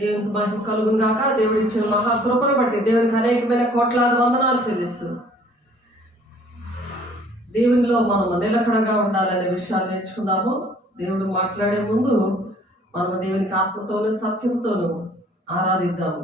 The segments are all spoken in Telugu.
దేవునికి మహిమ కలుగును గాక. దేవుడు ఇచ్చిన మహాకృపను బట్టి దేవునికి అనేకమైన కోట్లాది వందనాలు చెల్లిస్తూ దేవునిలో మనము నిలకడగా ఉండాలనే విషయాలు నేర్చుకుందాము. దేవుడు మాట్లాడే ముందు మనము దేవునికి ఆత్మతోనూ సత్యంతోనూ ఆరాధిద్దాము.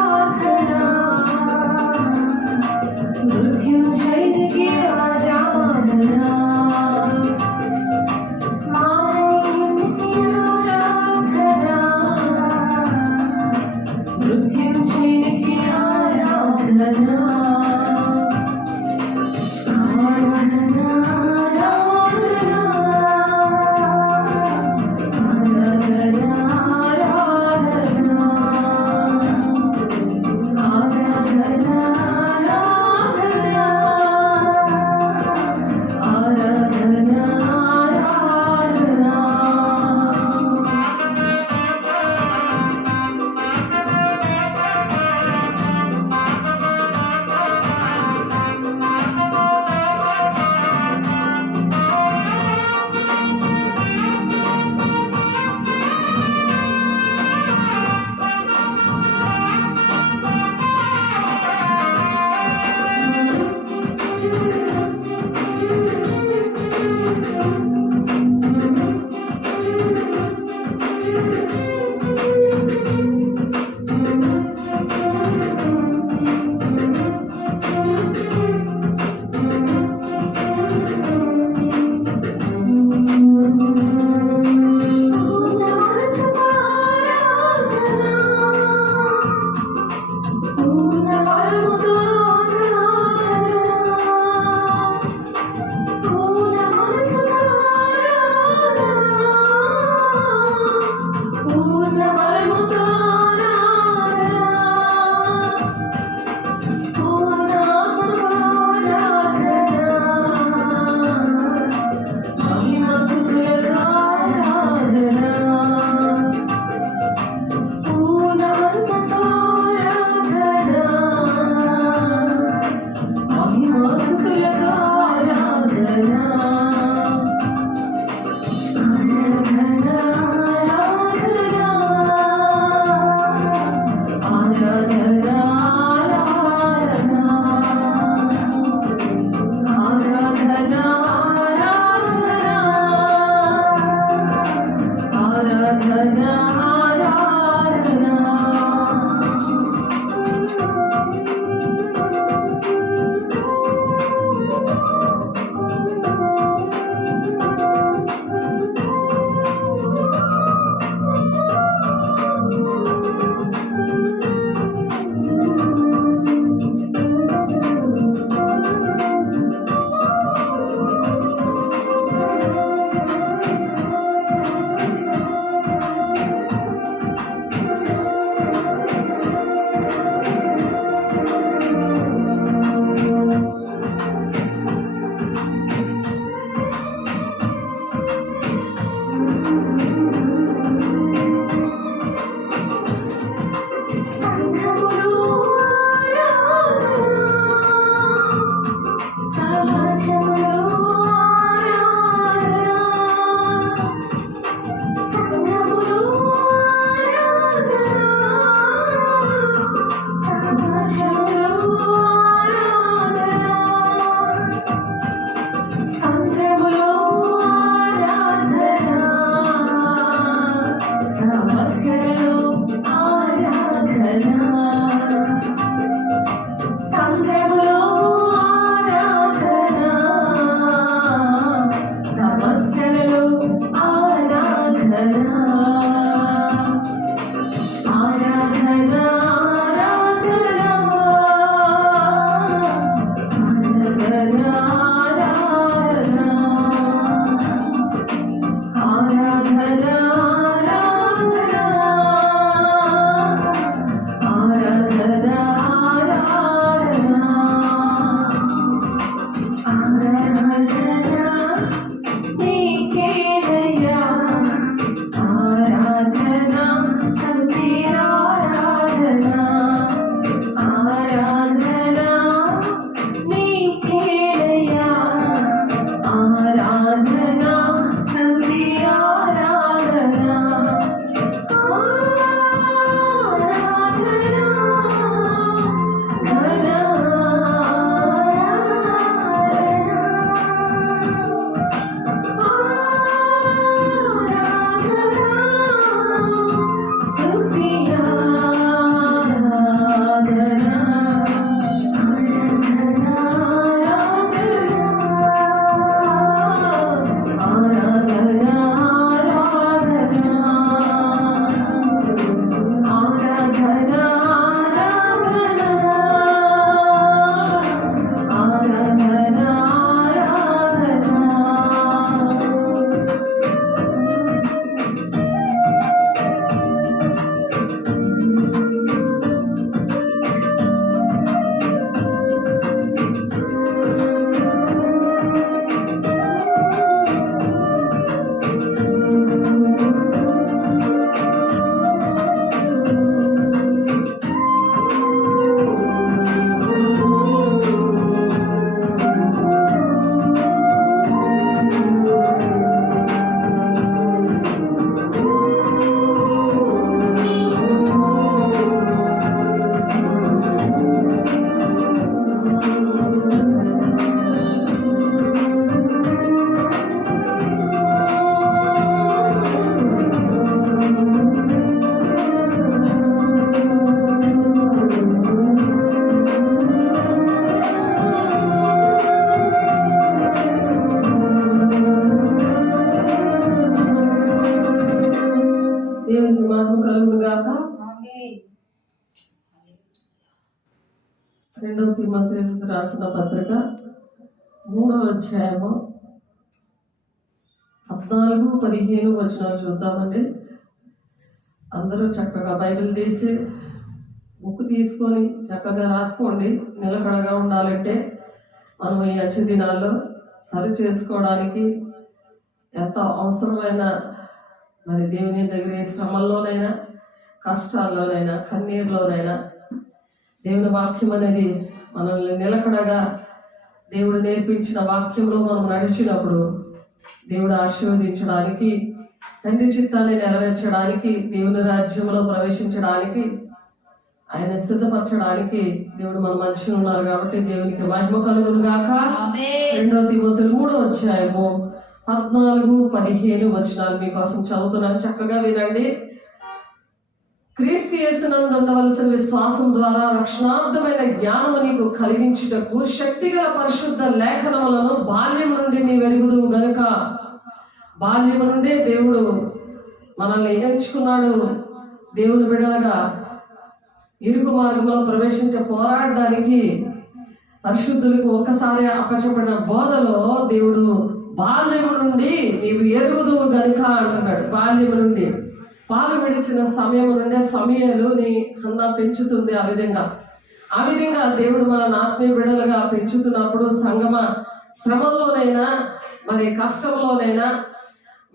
ఆరాధన దేవునికి మహిమ కలుగును గాక. 2వ తిమోథేయులకు రాసిన పత్రిక 3వ అధ్యాయము 14-15 వచనాలు చూద్దామండి. అందరూ చక్కగా బైబిల్ తీసి బుక్ తీసుకొని చక్కగా రాసుకోండి. నిలకడగా ఉండాలంటే మనం ఈ అచ్చే దినాల్లో సరి చేసుకోవడానికి ఎంతో అవసరమైన మరి దేవుని దగ్గర ఏ శ్రమల్లోనైనా, కష్టాల్లోనైనా, కన్నీరులోనైనా దేవుని వాక్యం అనేది మనల్ని నిలకడగా దేవుడు నేర్పించిన వాక్యంలో మనం నడిచినప్పుడు దేవుడు ఆశీర్వదించడానికి, తండ్రి చిత్తాన్ని నెరవేర్చడానికి, దేవుని రాజ్యంలో ప్రవేశించడానికి, ఆయన సిద్ధపరచడానికి దేవుడు మన మనిషి ఉన్నారు. కాబట్టి దేవునికి మహిమ కలుగును గాక. 2వ తిమోథేయులు 3వ అధ్యాయము 14-15 వచనాలు మీకోసం చదువుతున్నాను, చక్కగా వినండి. క్రీస్తు యేసునందు ఉండవలసిన విశ్వాసం ద్వారా రక్షణార్థమైన జ్ఞానము నీకు కలిగించుటకు శక్తిగల పరిశుద్ధ లేఖనములను బాల్యం నుండి నీ వెలుగుదువు గనుక. బాల్యం నుండే దేవుడు మనల్ని ఎంచుకున్నాడు. దేవుని బిడ్డలుగా ఇరుకు మార్గంలో ప్రవేశించే పోరాడడానికి పరిశుద్ధులకు ఒకసారి అప్పచెప్పిన బోధలో దేవుడు బాల్యము నుండి నీవు ఎరుగుదువు గనుక అంటున్నాడు. బాల్యము నుండి పాలు విడిచిన సమయం నుండే సమయాలు నీ అన్న పెంచుతుంది. ఆ విధంగా దేవుడు మన ఆత్మీయ బిడ్డలుగా పెంచుతున్నప్పుడు సంగమ శ్రమంలోనైనా, మరి కష్టంలోనైనా,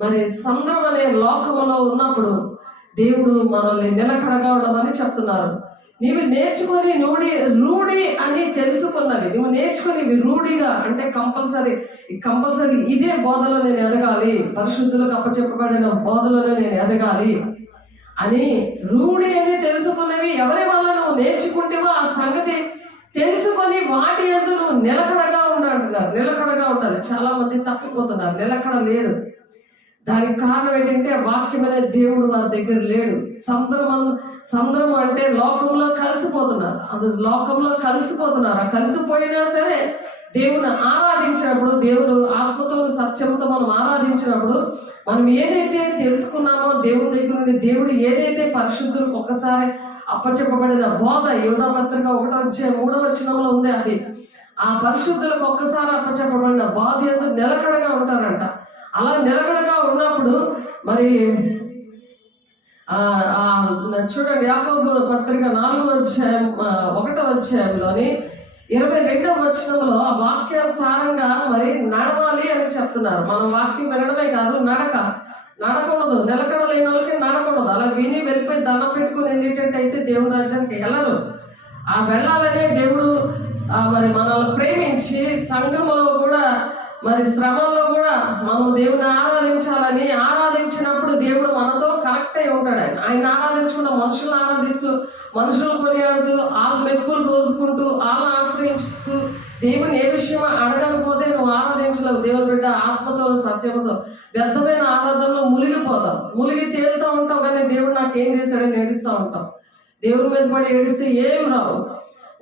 మరి సంద్రం అనే లోకములో ఉన్నప్పుడు దేవుడు మనల్ని నిలకడగా ఉండమని చెప్తున్నారు. నీవు నేర్చుకొని రూఢి అని తెలుసుకున్నవి నువ్వు నేర్చుకొని రూఢిగా అంటే కంపల్సరీ ఇదే బోధలో నేను ఎదగాలి, పరిశుద్ధులకు అప్పచెప్పబడిన బోధలోనే నేను ఎదగాలి అని రూఢి అని తెలుసుకున్నవి ఎవరి వల్ల నువ్వు నేర్చుకుంటేవో ఆ సంగతి తెలుసుకొని వాటి యందు నువ్వు నిలకడగా ఉండాలంటున్నారు. నిలకడగా ఉండాలి. చాలా మంది తప్పిపోతున్నారు, నిలకడ లేదు. దానికి కారణం ఏంటంటే వాక్యం అనేది దేవుడు వారి దగ్గర లేడు. సంద్రం అంటే లోకంలో కలిసిపోతున్నారు. అది లోకంలో కలిసిపోతున్నారు. ఆ కలిసిపోయినా సరే దేవుని ఆరాధించినప్పుడు, దేవుడు ఆత్మతో సత్యంతో మనం ఆరాధించినప్పుడు మనం ఏదైతే తెలుసుకున్నామో దేవుని దగ్గర నుండి దేవుడు ఏదైతే పరిశుద్ధులకు ఒక్కసారి అప్పచెప్పబడిన బోధ యోధా పత్రిక 1:3 ఉంది. అది ఆ పరిశుద్ధులకు ఒక్కసారి అప్పచెప్పబడిన బోధ యందు నిలకడగా ఉంటారంట. అలా నిలకడగా ఉన్నప్పుడు మరి చూడండి, యాకోబు పత్రిక 4:1 22 ఆ వాక్యానుసారంగా మరి నడవాలి అని చెప్తున్నారు. మనం వాక్యం వినడమే కాదు, నడకూడదు. నిలకడ లేని వాళ్ళకి నడకూడదు. అలా విని వెళ్ళిపోయి దండం పెట్టుకుని వెళ్ళేటట్టయితే దేవుని రాజ్యానికి వెళ్ళరు. ఆ వెళ్ళాలనే దేవుడు మరి మనల్ని ప్రేమించి సంఘములో కూడా మరి శ్రమల్లో కూడా మనం దేవుని ఆరాధించాలని, ఆరాధించినప్పుడు దేవుడు మనతో కనెక్ట్ అయి ఉంటాడు. ఆయన ఆరాధించకుండా మనుషులను ఆరాధిస్తూ, మనుషులు కొనియాడుతూ, వాళ్ళ మెప్పులు కోరుకుంటూ, వాళ్ళని ఆశ్రయిస్తూ దేవుని ఏ విషయం అడగకపోతే నువ్వు ఆరాధించలేవు. దేవుని బిడ్డ ఆత్మతో సత్యముతో వ్యర్థమైన ఆరాధనలో మునిగిపోతావు, మునిగి తేలుతూ ఉంటావు. కానీ దేవుడు నాకేం చేశాడని ఏడుస్తూ ఉంటావు. దేవుని మీద పడి ఏడిస్తే ఏం రావు,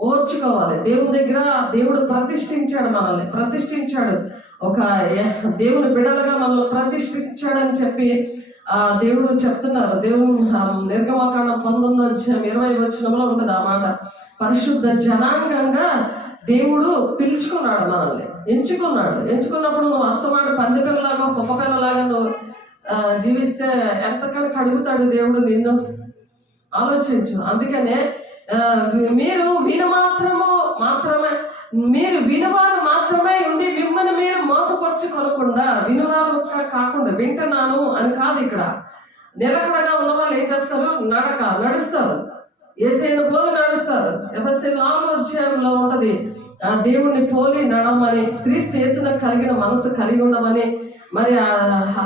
ఓర్చుకోవాలి. దేవుని దగ్గర దేవుడు ప్రతిష్ఠించాడు, మనల్ని ప్రతిష్ఠించాడు. ఒక దేవుని బిడ్డలుగా మనల్ని ప్రతిష్ఠించాడని చెప్పి దేవుడు చెప్తున్నారు. దేవుని నిర్గమకాండం 19:20 ఉంటుంది ఆ మాట. పరిశుద్ధ జనాంగంగా దేవుడు పిలుచుకున్నాడు, మనల్ని ఎంచుకున్నప్పుడు నువ్వు అస్తమాట పందిపిల్లలాగా కుక్కపిల్లలాగా నువ్వు జీవిస్తే ఎంతకన్నా కడుగుతాడు దేవుడు నిన్ను. ఆలోచించు. అందుకనే మీరు వినువారు మాత్రమే ఉండి మిమ్మల్ని మీరు మోసపరుచుకోకుండా, వినువారు కాకుండా వింటున్నాను అని కాదు. ఇక్కడ నిలకడగా ఉన్న వాళ్ళు ఏం చేస్తారు? నడుస్తారు. యేసయ్యను పోలి నడుస్తారు. ఎఫెసీ 4:4 ఉంటది, దేవుణ్ణి పోలి నడమని, క్రీస్తు యేసును కలిగిన మనసు కలిగి ఉండమని. మరి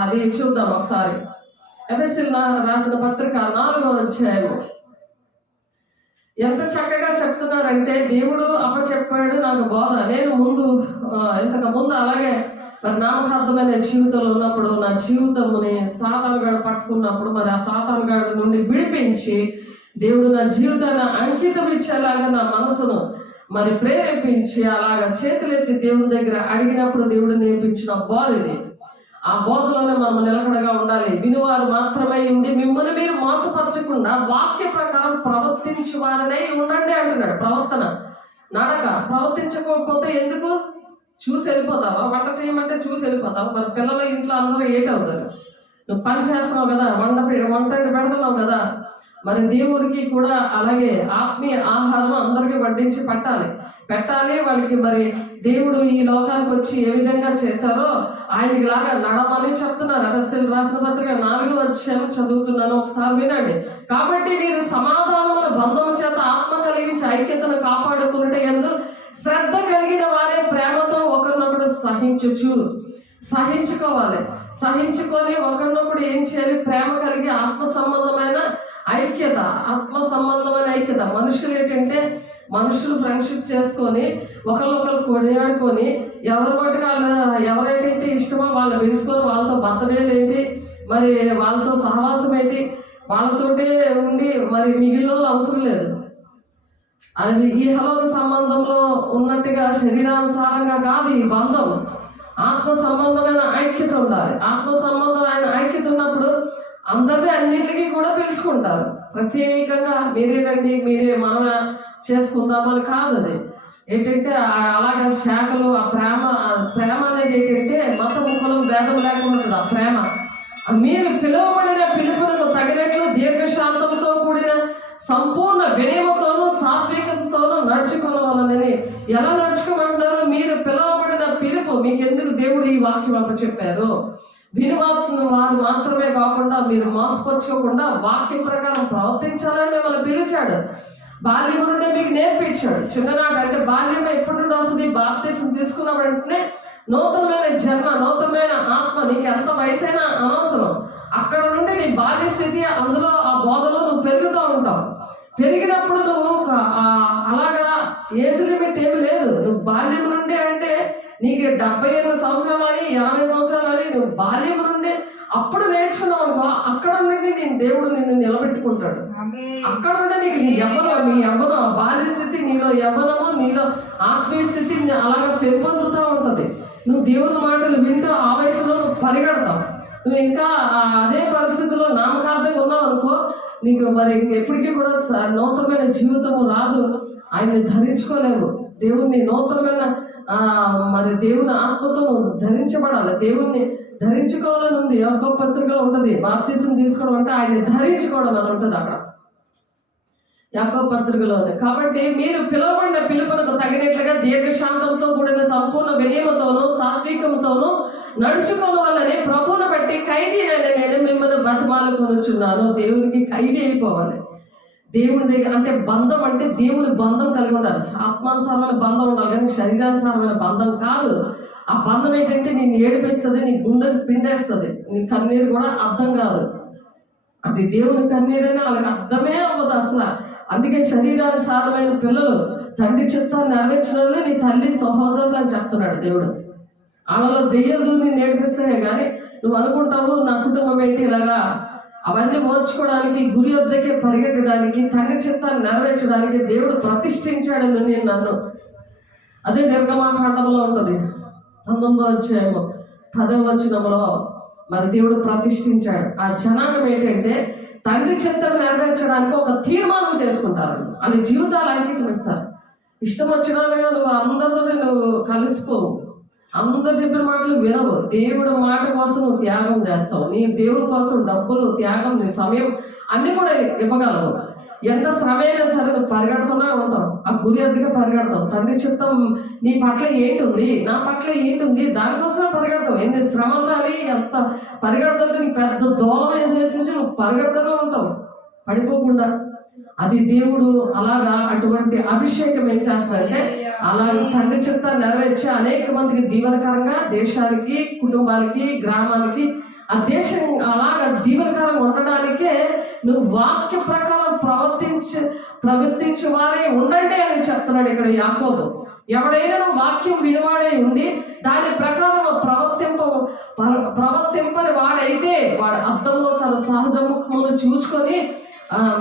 అది చూద్దాం ఒకసారి. ఎఫెసీ రాసిన పత్రిక 4:4 ఎంత చక్కగా చెప్తున్నాడంటే, దేవుడు అప్పచెప్పాడు నాకు బోధ. నేను ఇంతకు ముందు అలాగే మరి నామకార్థమైన జీవితంలో ఉన్నప్పుడు నా జీవితముని సాతానుగాడు పట్టుకున్నప్పుడు, మరి ఆ సాతానుగాడు నుండి విడిపించి దేవుడు నా జీవితాన్ని అంకితం ఇచ్చేలాగా నా మనసును మరి ప్రేరేపించి అలాగా చేతులెత్తి దేవుని దగ్గర అడిగినప్పుడు దేవుడు నేర్పించిన బోధ ఇది. ఆ బోధలోనే మనం నిలకడగా ఉండాలి. వినువారు మాత్రమే ఉండి మిమ్మల్ని మీరు మోసపరచకుండా వాక్య ప్రకారం ప్రవర్తించేవారనే ఉండండి అంటున్నాడు. ప్రవర్తించకపోతే ఎందుకు? చూసి వెళ్ళిపోతావా? వంట చేయమంటే చూసి వెళ్ళిపోతావు. మరి పిల్లలు ఇంట్లో అందరూ ఏటవుతారు. నువ్వు పని చేస్తున్నావు కదా, వంట పెడుతున్నావు కదా. మరి దేవుడికి కూడా అలాగే ఆత్మీయ ఆహారం అందరికీ వడ్డించి పెట్టాలి వాళ్ళకి. మరి దేవుడు ఈ లోకానికి వచ్చి ఏ విధంగా చేశారో ఆయనకి లాగా నడమని చెప్తున్నారు. ఎఫెసీయులకు రాసిన పత్రిక 4:4 చదువుతున్నాను, ఒకసారి వినండి. కాబట్టి మీరు సమాధానముల బంధము చేత ఆత్మ కలిగించి ఐక్యతను కాపాడుకున్నట్టు యందు శ్రద్ధ కలిగిన వారే ప్రేమతో ఒకరినొకడు సహించుకోవాలి. సహించుకొని ఒకరినొకడు ఏం చేయాలి? ప్రేమ కలిగి ఆత్మ సంబంధమైన ఐక్యత. మనుషులు ఏంటంటే, మనుషులు ఫ్రెండ్షిప్ చేసుకొని ఒకరినొకరు కొనియాడుకొని ఎవరి మటుకు వాళ్ళు ఎవరికైతే ఇష్టమో వాళ్ళు వెలుసుకొని వాళ్ళతో బర్త్డేలు ఏంటి, మరి వాళ్ళతో సహవాసం ఏంటి, వాళ్ళతోటే ఉండి మరి మిగిలిన అవసరం లేదు. అది ఈ హలోక సంబంధంలో ఉన్నట్టుగా శరీరానుసారంగా కాదు ఈ బంధం. ఆత్మ సంబంధమైన ఐక్యత ఉండాలి. ఆత్మ సంబంధమైన ఐక్యత ఉన్నప్పుడు అందరినీ అన్నింటికి కూడా పిలుచుకుంటారు. ప్రత్యేకంగా మీరే మనమే చేసుకుందామని కాదు. అది ఏంటంటే అలాగా శాఖలు, ఆ ప్రేమ అనేది ఏంటంటే మతం కులం భేదం లేకుండా ఉంటుంది. ఆ ప్రేమ మీరు పిలువబడిన పిలుపులకు తగినట్లు దీర్ఘశాంతంతో కూడిన సంపూర్ణ వినయముతోనూ సాత్వికతతోనూ నడుచుకోవాలని. ఎలా నడుచుకోమంటారు? మీరు పిలువబడిన పిలుపు మీకెందుకు దేవుడు ఈ వాక్యం అప్పచెప్పారు? వారు మాత్రమే కాకుండా మీరు మోసపరుచుకోకుండా వాక్యం ప్రకారం ప్రవర్తించాలని మిమ్మల్ని పిలిచాడు. బాల్యం నుండే మీకు నేర్పించాడు. చిన్ననాడు అంటే బాల్యం ఎప్పటి నుండి వస్తుంది? బాప్తిసం తీసుకున్న వెంటనే నూతనమైన జన్మ, నూతనమైన ఆత్మ. నీకు ఎంత వయసైనా అనవసరం. అక్కడ నుండి నీ బాల్య స్థితి, అందులో ఆ బోధలో నువ్వు పెరుగుతూ ఉంటావు. పెరిగినప్పుడు నువ్వు అలాగా ఏజ్ లిమిట్ ఏమి లేదు. నువ్వు బాల్యం నుండి అంటే నీకు 78 సంవత్సరాలని 80 సంవత్సరాలని నువ్వు బాల్యం నుండి అప్పుడు నేర్చుకున్నావు అనుకో, అక్కడ నుండి దేవుడు నిన్ను నిలబెట్టుకుంటాడు. అక్కడ నుండి నీకు నీ యవ్వనం బాల్య స్థితి, నీలో యవ్వనము, నీలో ఆత్మీయ స్థితి అలాగా పెంపొందుతూ ఉంటుంది. నువ్వు దేవుని మాటలు వింటూ ఆ వయసులో నువ్వు పరిగెడతావు. నువ్వు ఇంకా అదే పరిస్థితుల్లో నామకాల అనుకో, నీకు మరి ఎప్పటికీ కూడా నూతనమైన జీవితము రాదు. ఆయన్ని ధరించుకోలేవు. దేవుణ్ణి నూతనమైన మరి దేవుని ఆత్మతో నువ్వు ధరించబడాలి. దేవుణ్ణి ధరించుకోవాలని ఉంది. యాకోబు పత్రికలో ఉంటుంది. బాప్తిసం తీసుకోవడం అంటే ఆయన్ని ధరించుకోవడం అని ఉంటుంది అక్కడ యాకోబు పత్రికలో ఉంది. కాబట్టి మీరు పిలువబడిన పిలుపునకు తగినట్లుగా దీర్ఘశాంతంతో కూడిన సంపూర్ణ వినయముతోనూ సాత్వికముతోనూ నడుచుకోవడం వల్లనే ప్రభువును బట్టి ఖైదీ నేను మిమ్మల్ని బతిమాలుకొనుచున్నాను. దేవునికి ఖైదీ అయిపోవాలి. దేవుని దగ్గర అంటే బంధం అంటే దేవుని బంధం కలిగి ఉండాలి. ఆత్మానుసారమైన బంధం ఉండాలి, కానీ శరీరానుసారమైన బంధం కాదు. ఆ బంధం ఏంటంటే నేను ఏడిపిస్తుంది, నీ గుండె పిండేస్తుంది, నీ కన్నీరు కూడా అర్థం కాదు. అది దేవుని కన్నీరని వాళ్ళకి అర్థమే అవ్వదు అసలు. అందుకే శరీరానుసారమైన పిల్లలు తండ్రి చిత్తాన్ని నెరవేర్చడంలో నీ తల్లి సహోదరులు అని చెప్తున్నాడు దేవుడు. వాళ్ళలో దెయ్యాలు నేను నేర్పిస్తానే కానీ నువ్వు అనుకుంటావు నా కుటుంబం ఏంటి ఇలాగా. అవన్నీ ఓర్చుకోవడానికి, గురి వద్దకే పరిగెట్టడానికి, తండ్రి చిత్తాన్ని నెరవేర్చడానికి దేవుడు ప్రతిష్ఠించాడని నేను నన్ను. అదే నిర్గమాకాండంలో ఉంటుంది 19వ అధ్యాయము 10వ వచనంలో మరి దేవుడు ప్రతిష్ఠించాడు. ఆ జనాంగం ఏంటంటే తండ్రి చిత్తాన్ని నెరవేర్చడానికి ఒక తీర్మానం చేసుకుంటారు. వాళ్ళ జీవితాలు అంకితం ఇస్తారు. ఇష్టం వచ్చినాలుగా నువ్వు అందరితో నువ్వు కలిసిపోవు, అందరు చెప్పిన మాటలు వినవు. దేవుడు మాట కోసం నువ్వు త్యాగం చేస్తావు. నీ దేవుడి కోసం డబ్బులు, త్యాగం, నీ సమయం అన్ని కూడా ఇవ్వగలవు. ఎంత శ్రమ అయినా సరే నువ్వు పరిగెడుతూనే ఉంటావు. ఆ గురి ఎద్దుగా పరిగెడతావు. తండ్రి చిత్తం నీ పట్ల ఏంటుంది, నా పట్ల ఏంటుంది, దానికోసమే పరిగెడతావు. ఎన్ని శ్రమలు రాలి ఎంత పరిగెడుతుంటే నీకు పెద్ద దూరం వేసేసి నువ్వు పరిగెడుతూనే ఉంటావు పడిపోకుండా. అది దేవుడు అలాగా అటువంటి అభిషేకం ఏం చేస్తాడంటే అలాగే తండ్రి చిత్తాన్ని నెరవేర్చి అనేక మందికి దీవెనకరంగా, దేశానికి, కుటుంబాలకి, గ్రామానికి, ఆ దేశం అలాగా దీవెనకరంగా ఉండడానికే నువ్వు వాక్య ప్రకారం ప్రవర్తించే వారే ఉండండి అని చెప్తున్నాడు ఇక్కడ యాకోబు. ఎవడైనా నువ్వు వాక్యం వినివాడే ఉండి దాని ప్రకారం ప్రవర్తింపని వాడైతే వాడు అద్దంలో తన సహజ ముఖమును చూసుకొని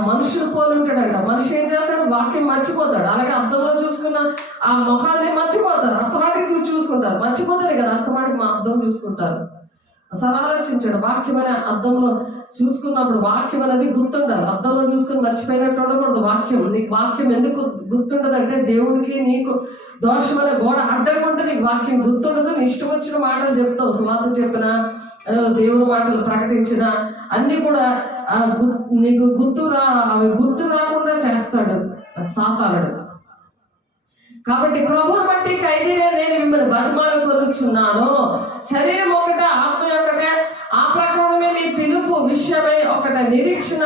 మనుషులు పోలి ఉంటాడంట. మనిషి ఏం చేస్తాడు, వాక్యం మర్చిపోతాడు. అలాగే అద్దంలో చూసుకున్న ఆ ముఖాన్ని మర్చిపోతారు. అస్తమాటికి చూసుకుంటారు, మర్చిపోతారు కదా. అస్తమాటికి మా అద్దం చూసుకుంటారు. అసలు ఆలోచించాడు. వాక్యం అనే అద్దంలో చూసుకున్నప్పుడు వాక్యం అనేది గుర్తుండాలి. అద్దంలో చూసుకుని మర్చిపోయినట్టు ఉండకూడదు. నీకు వాక్యం ఎందుకు గుర్తుండదు అంటే దేవునికి నీకు దోషమైన గోడ అడ్డంగా ఉంటే నీకు వాక్యం గుర్తుండదు. నీ ఇష్టం వచ్చిన మాటలు చెప్తావు. సువార్త చెప్పిన, దేవుని మాటలు ప్రకటించిన అన్ని కూడా నీకు అవి గుర్తు రాకుండా చేస్తాడు సాతానుడు. కాబట్టి ప్రభువుని బట్టి ఖైదీగా నేను మిమ్మల్ని బతిమాలుకొనుచున్నాను. శరీరం ఒకటే, ఆత్మ ఒకటే, ఆ ప్రకారమే మీ పిలుపు విషయమై ఒకటే నిరీక్షణ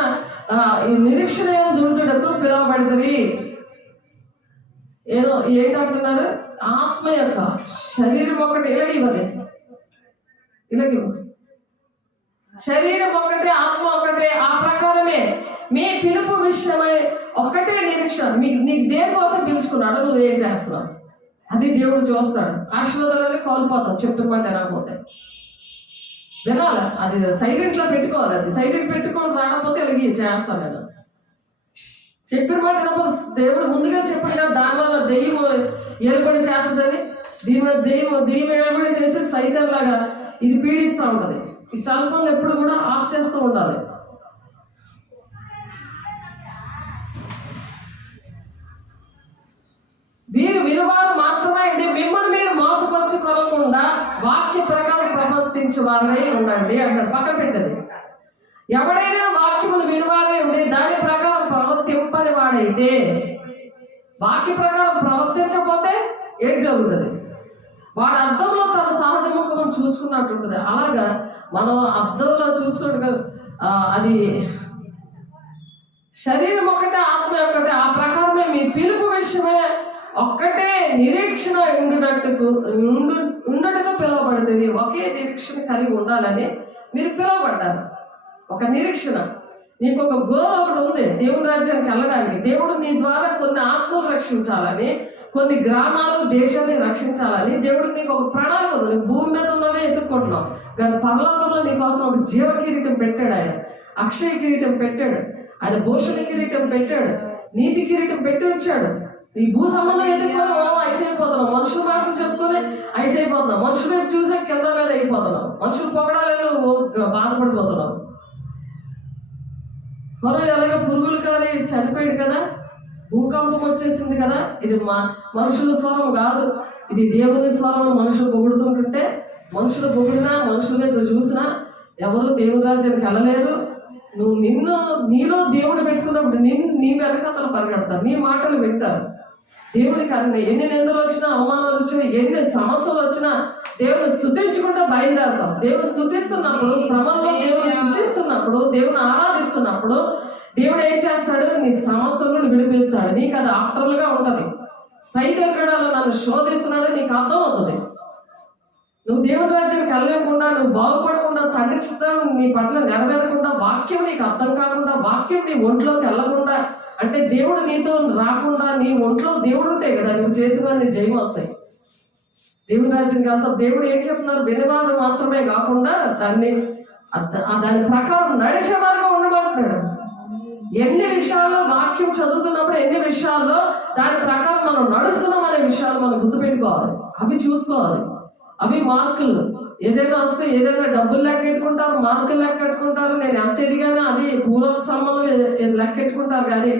దుండుటకు పిలువబడుతుంది. ఏదో ఏంటంటున్నారు, ఆత్మ యొక్క శరీరం ఒకటి ఇలాగివ్వదే, శరీరం ఒకటే, ఆత్మ ఒకటే, ఆ ప్రకారమే మీ పిలుపు విషయమై ఒకటే నిరీక్షణ. నీకు దేనికోసం పిలుచుకున్నాడు, నువ్వు ఏం చేస్తున్నావు అది దేవుడు చూస్తాడు. ఆశీర్వాదాలని కోల్పోతావు చెప్పిన మాట రాకపోతే. వినాలి, అది సైలెంట్లో పెట్టుకోవాలి. అది సైలెంట్ పెట్టుకొని రాకపోతే ఇలాగే చేస్తాను నేను. చెప్పిన మాట వినకపోతే దేవుడు ముందుగా చెప్పాడు కదా, దానివల్ల దెయ్యం ఏలుబడి చేస్తుందని. దెయ్యం ఏలుబడి చేసి సైతం లాగా ఇది పీడిస్తూ ఉంటుంది. ఈ సెల్ ఫోన్ ఎప్పుడు కూడా ఆఫ్ చేస్తూ ఉండాలి. వీరు విలువారు మాత్రమే అండి, మిమ్మల్ని మీరు మోసపరుచుకోకుండా వాక్య ప్రకారం ప్రవర్తించే వారే ఉండండి అంటే పక్కన పెట్టది. ఎవడైనా వాక్యములు విలువారే ఉండి దాని ప్రకారం ప్రవర్తింపని వాడైతే, వాక్య ప్రకారం ప్రవర్తించకపోతే ఏం జరుగుతుంది, వాడు అద్దంలో తన సహజ ముఖం చూసుకున్నట్టు ఉంటుంది. అలాగా మనం అద్దంలో చూసుకున్నట్టు అది శరీరం ఒకటే, ఆత్మ ఒకటే, ఆ ప్రకారమే మీ పిలుపు విషయమే ఒక్కటే నిరీక్షణ ఉండటకు పిలువబడుతుంది. ఒకే నిరీక్షణ కలిగి ఉండాలని మీరు పిలువబడ్డారు. ఒక నిరీక్షణ, నీకు ఒక గోల్ ఒకటి ఉంది దేవుని రాజ్యానికి వెళ్ళడానికి. దేవుడు నీ ద్వారా కొన్ని ఆత్మలు రక్షించాలని, కొన్ని గ్రామాలు, దేశాన్ని రక్షించాలని దేవుడు నీకు ఒక ప్రణాళిక ఉంది. నువ్వు భూమి మీద ఉన్నవే ఎత్తుక్కుంటున్నావు, కానీ పరలోకంలో నీకోసం ఒక జీవ కిరీటం పెట్టాడు. ఆయన అక్షయ కిరీటం పెట్టాడు, ఆయన భూషణ కిరీటం పెట్టాడు, నీతి కిరీటం పెట్టి వచ్చాడు. ఈ భూ సంబంధం ఎదుర్కొని ఐసైపోతున్నాం, మనుషుల మాటలు చెప్పుకొని ఐసైపోతున్నాం, మనుషులు చూసే కింద మీద అయిపోతున్నాం, మనుషులు పొగడాలని బాధపడిపోతున్నావు. పొలం ఎలాగ పురుగులు కాలి చనిపోయాడు కదా, భూకంపం వచ్చేసింది కదా. ఇది మనుషుల స్వరం కాదు, ఇది దేవుని స్వరం. మనుషులు పొగుడుతుంటుంటే, మనుషులు పొగిడినా, మనుషుల మీద చూసినా ఎవరు దేవుని రాజ్యానికి వెళ్ళలేరు. నువ్వు నీలో దేవుడు పెట్టుకున్నప్పుడు నీ వెనకాతలు పరిగెడతారు, నీ మాటలు వింటారు. దేవునికి అన్ని ఎన్ని నిందలు వచ్చినా, అవమానాలు వచ్చినా, ఎన్ని సమస్యలు వచ్చినా దేవుని స్తుతించుకుంటూ బయలుదేరతాం. దేవుని స్తుతిస్తున్నప్పుడు, శ్రమంలో దేవుని స్తుతిస్తున్నప్పుడు, దేవుని ఆరాధిస్తున్నప్పుడు దేవుడు ఏం చేస్తాడు? నీ సమస్యలను విడిపిస్తాడు. నీకు అది ఆఫ్టర్గా ఉంటుంది. సైకిల్ గడాలు నన్ను శోధిస్తున్నాడు నీకు అర్థం అవుతుంది. నువ్వు దేవుని రాజ్యానికి వెళ్ళకుండా, నువ్వు బాగుపడకుండా, తండ్రి చిత్తం నీ పట్ల నెరవేరకుండా, వాక్యం నీకు అర్థం కాకుండా, వాక్యం నీ ఒంట్లోకి వెళ్ళకుండా, అంటే దేవుడు నీతో రాకుండా, నీ ఒంట్లో దేవుడు ఉంటాయి కదా, నువ్వు చేసినవన్నీ జయం వస్తాయి. దేవుని రాజ్యం కాదు. దేవుడు ఏం చెప్తున్నారు? వినేవాడు మాత్రమే కాకుండా దాని ప్రకారం నడిచేవారుగా ఉండమంటున్నాడు. ఎన్ని విషయాల్లో వాక్యం చదువుతున్నప్పుడు, ఎన్ని విషయాల్లో దాని ప్రకారం మనం నడుస్తున్నాం అనే విషయాలు మనం గుర్తుపెట్టుకోవాలి. అవి చూసుకోవాలి. అవి మార్కులు. ఏదైనా వస్తే ఏదైనా డబ్బులు లెక్కెట్టుకుంటారు, మార్కులు లెక్కెట్టుకుంటారు. నేను ఎంత ఎదిగానో అది భూలోక సంబంధం లెక్కెట్టుకుంటారు, కానీ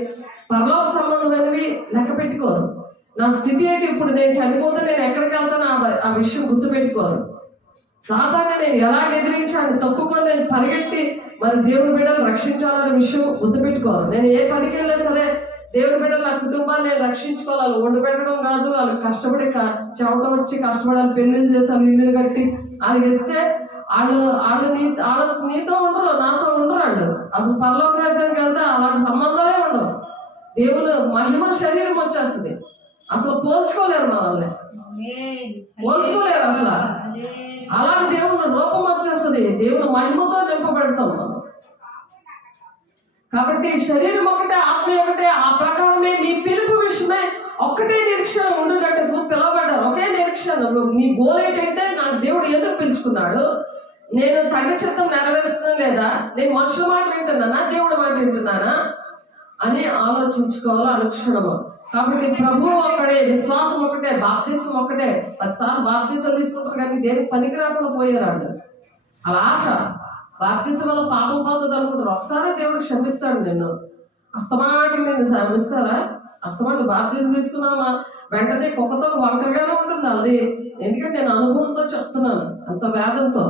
పరలోక సంబంధమైనవి లెక్క పెట్టుకోరు. నా స్థితి ఏంటి, ఇప్పుడు నేను చనిపోతే నేను ఎక్కడికి వెళ్తాను ఆ విషయం గుర్తుపెట్టుకోరు. సాధారణంగా నేను ఎలా ఎదిరించాను, తొక్కుకొని నేను పరిగెట్టి మరి దేవుని బిడ్డలు రక్షించాలనే విషయం గుర్తుపెట్టుకోరు. నేను ఏ పనికి వెళ్ళినా సరే దేవుని బిడ్డలు నా కుటుంబాన్ని నేను రక్షించుకోవాలి. వాళ్ళు వండు పెట్టడం కాదు, వాళ్ళు కష్టపడి చెవట వచ్చి కష్టపడాలి, పెళ్లిళ్ళు చేసి వాళ్ళు ఇల్లు కట్టి వాళ్ళకి ఇస్తే వాళ్ళు నీతో ఉండరు, నాతో ఉండరు. వాళ్ళు అసలు పరలోక రాజ్యానికి వెళ్తే అలాంటి సంబంధాలే ఉండవు. దేవుని మహిమ శరీరం వచ్చేస్తుంది. అసలు పోల్చుకోలేరు, మనల్ని పోల్చుకోలేరు అసలు. అలాంటి దేవుని రూపం వచ్చేస్తుంది. దేవుని మహిమతో నింపబడతాం మనం. కాబట్టి శరీరం ఒకటే, ఆత్మ ఒకటే. ఆ ప్రకారమే మీ పిలుపు విషయమే ఒక్కటే నిరీక్షణ ఉండునట్టు పిలవబడ్డారు. ఒకే నిరీక్షణ. నీ గోల్ ఏంటంటే, నాకు దేవుడు ఎందుకు పిలుచుకున్నాడు, నేను తండ్రి చిత్తం నెరవేరుస్తున్నా లేదా, నేను మనుషుల మాట వింటున్నానా, దేవుడి మాట వింటున్నానా అని ఆలోచించుకోవాలి అనుక్షణము. కాబట్టి ప్రభువు ఒక్కడే, విశ్వాసం ఒకటే, బాప్తిసం ఒకటే. 10 సార్లు బాప్తిసం తీసుకుంటారు కానీ దేనికి పనికి రాకుండా పోయారు. అలా ఆశ బాప్తిసం వల్ల పాపం పోతుంది అనుకుంటారు. ఒకసారి దేవుడు క్షమిస్తాడు నిన్ను. అస్తమాటికి నేను క్షమిస్తారా? అస్తమాటి బాప్తిసం తీసుకున్నామా వెంటనే కుక్కతో వంకరగానే ఉంటుంది అది. ఎందుకంటే నేను అనుభవంతో చెప్తున్నాను, అంత వేదంతో.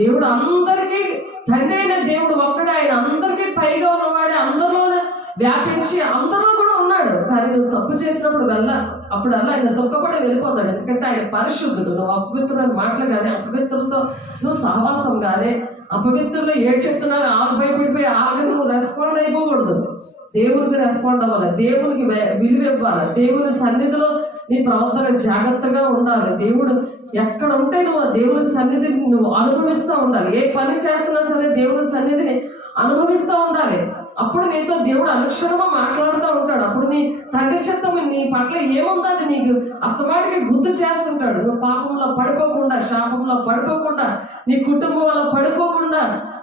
దేవుడు అందరికీ తండ్రి అయిన దేవుడు ఒక్కడే. ఆయన అందరికీ పైగా ఉన్నవాడే, అందరిలోనే వ్యాపించి అందరూ కూడా ఉన్నాడు. కానీ నువ్వు తప్పు చేసినప్పుడు అప్పుడు ఆయన దుఃఖపడి వెళ్ళిపోతాడు. ఎందుకంటే ఆయన పరిశుద్ధుడు. నువ్వు అపవిత్రులని మాటలు కానీ, అపవిత్రులతో నువ్వు సహవాసం కానీ, అపవిత్రులు ఏడు చెప్తున్నారు ఆకు భయపడిపోయి ఆగని నువ్వు రెస్పాండ్ అయిపోకూడదు. దేవునికి రెస్పాండ్ అవ్వాలి, దేవునికి విలువ ఇవ్వాలి. దేవుని సన్నిధిలో నీ ప్రవర్తన జాగ్రత్తగా ఉండాలి. దేవుడు ఎక్కడ ఉంటే నువ్వు దేవుని సన్నిధిని నువ్వు అనుభవిస్తూ ఉండాలి. ఏ పని చేస్తున్నా సరే దేవుని సన్నిధిని అనుభవిస్తూ ఉండాలి. అప్పుడు నీతో దేవుడు అనుక్షణంగా మాట్లాడుతూ ఉంటాడు. అప్పుడు నీ తండ్రి చిత్తం నీ పట్ల ఏముందో అది నీకు అస్తమాటికి గుర్తు చేస్తుంటాడు. నువ్వు పాపంలో పడిపోకుండా, శాపంలో పడిపోకుండా, నీ కుటుంబంలో పడిపోకుండా,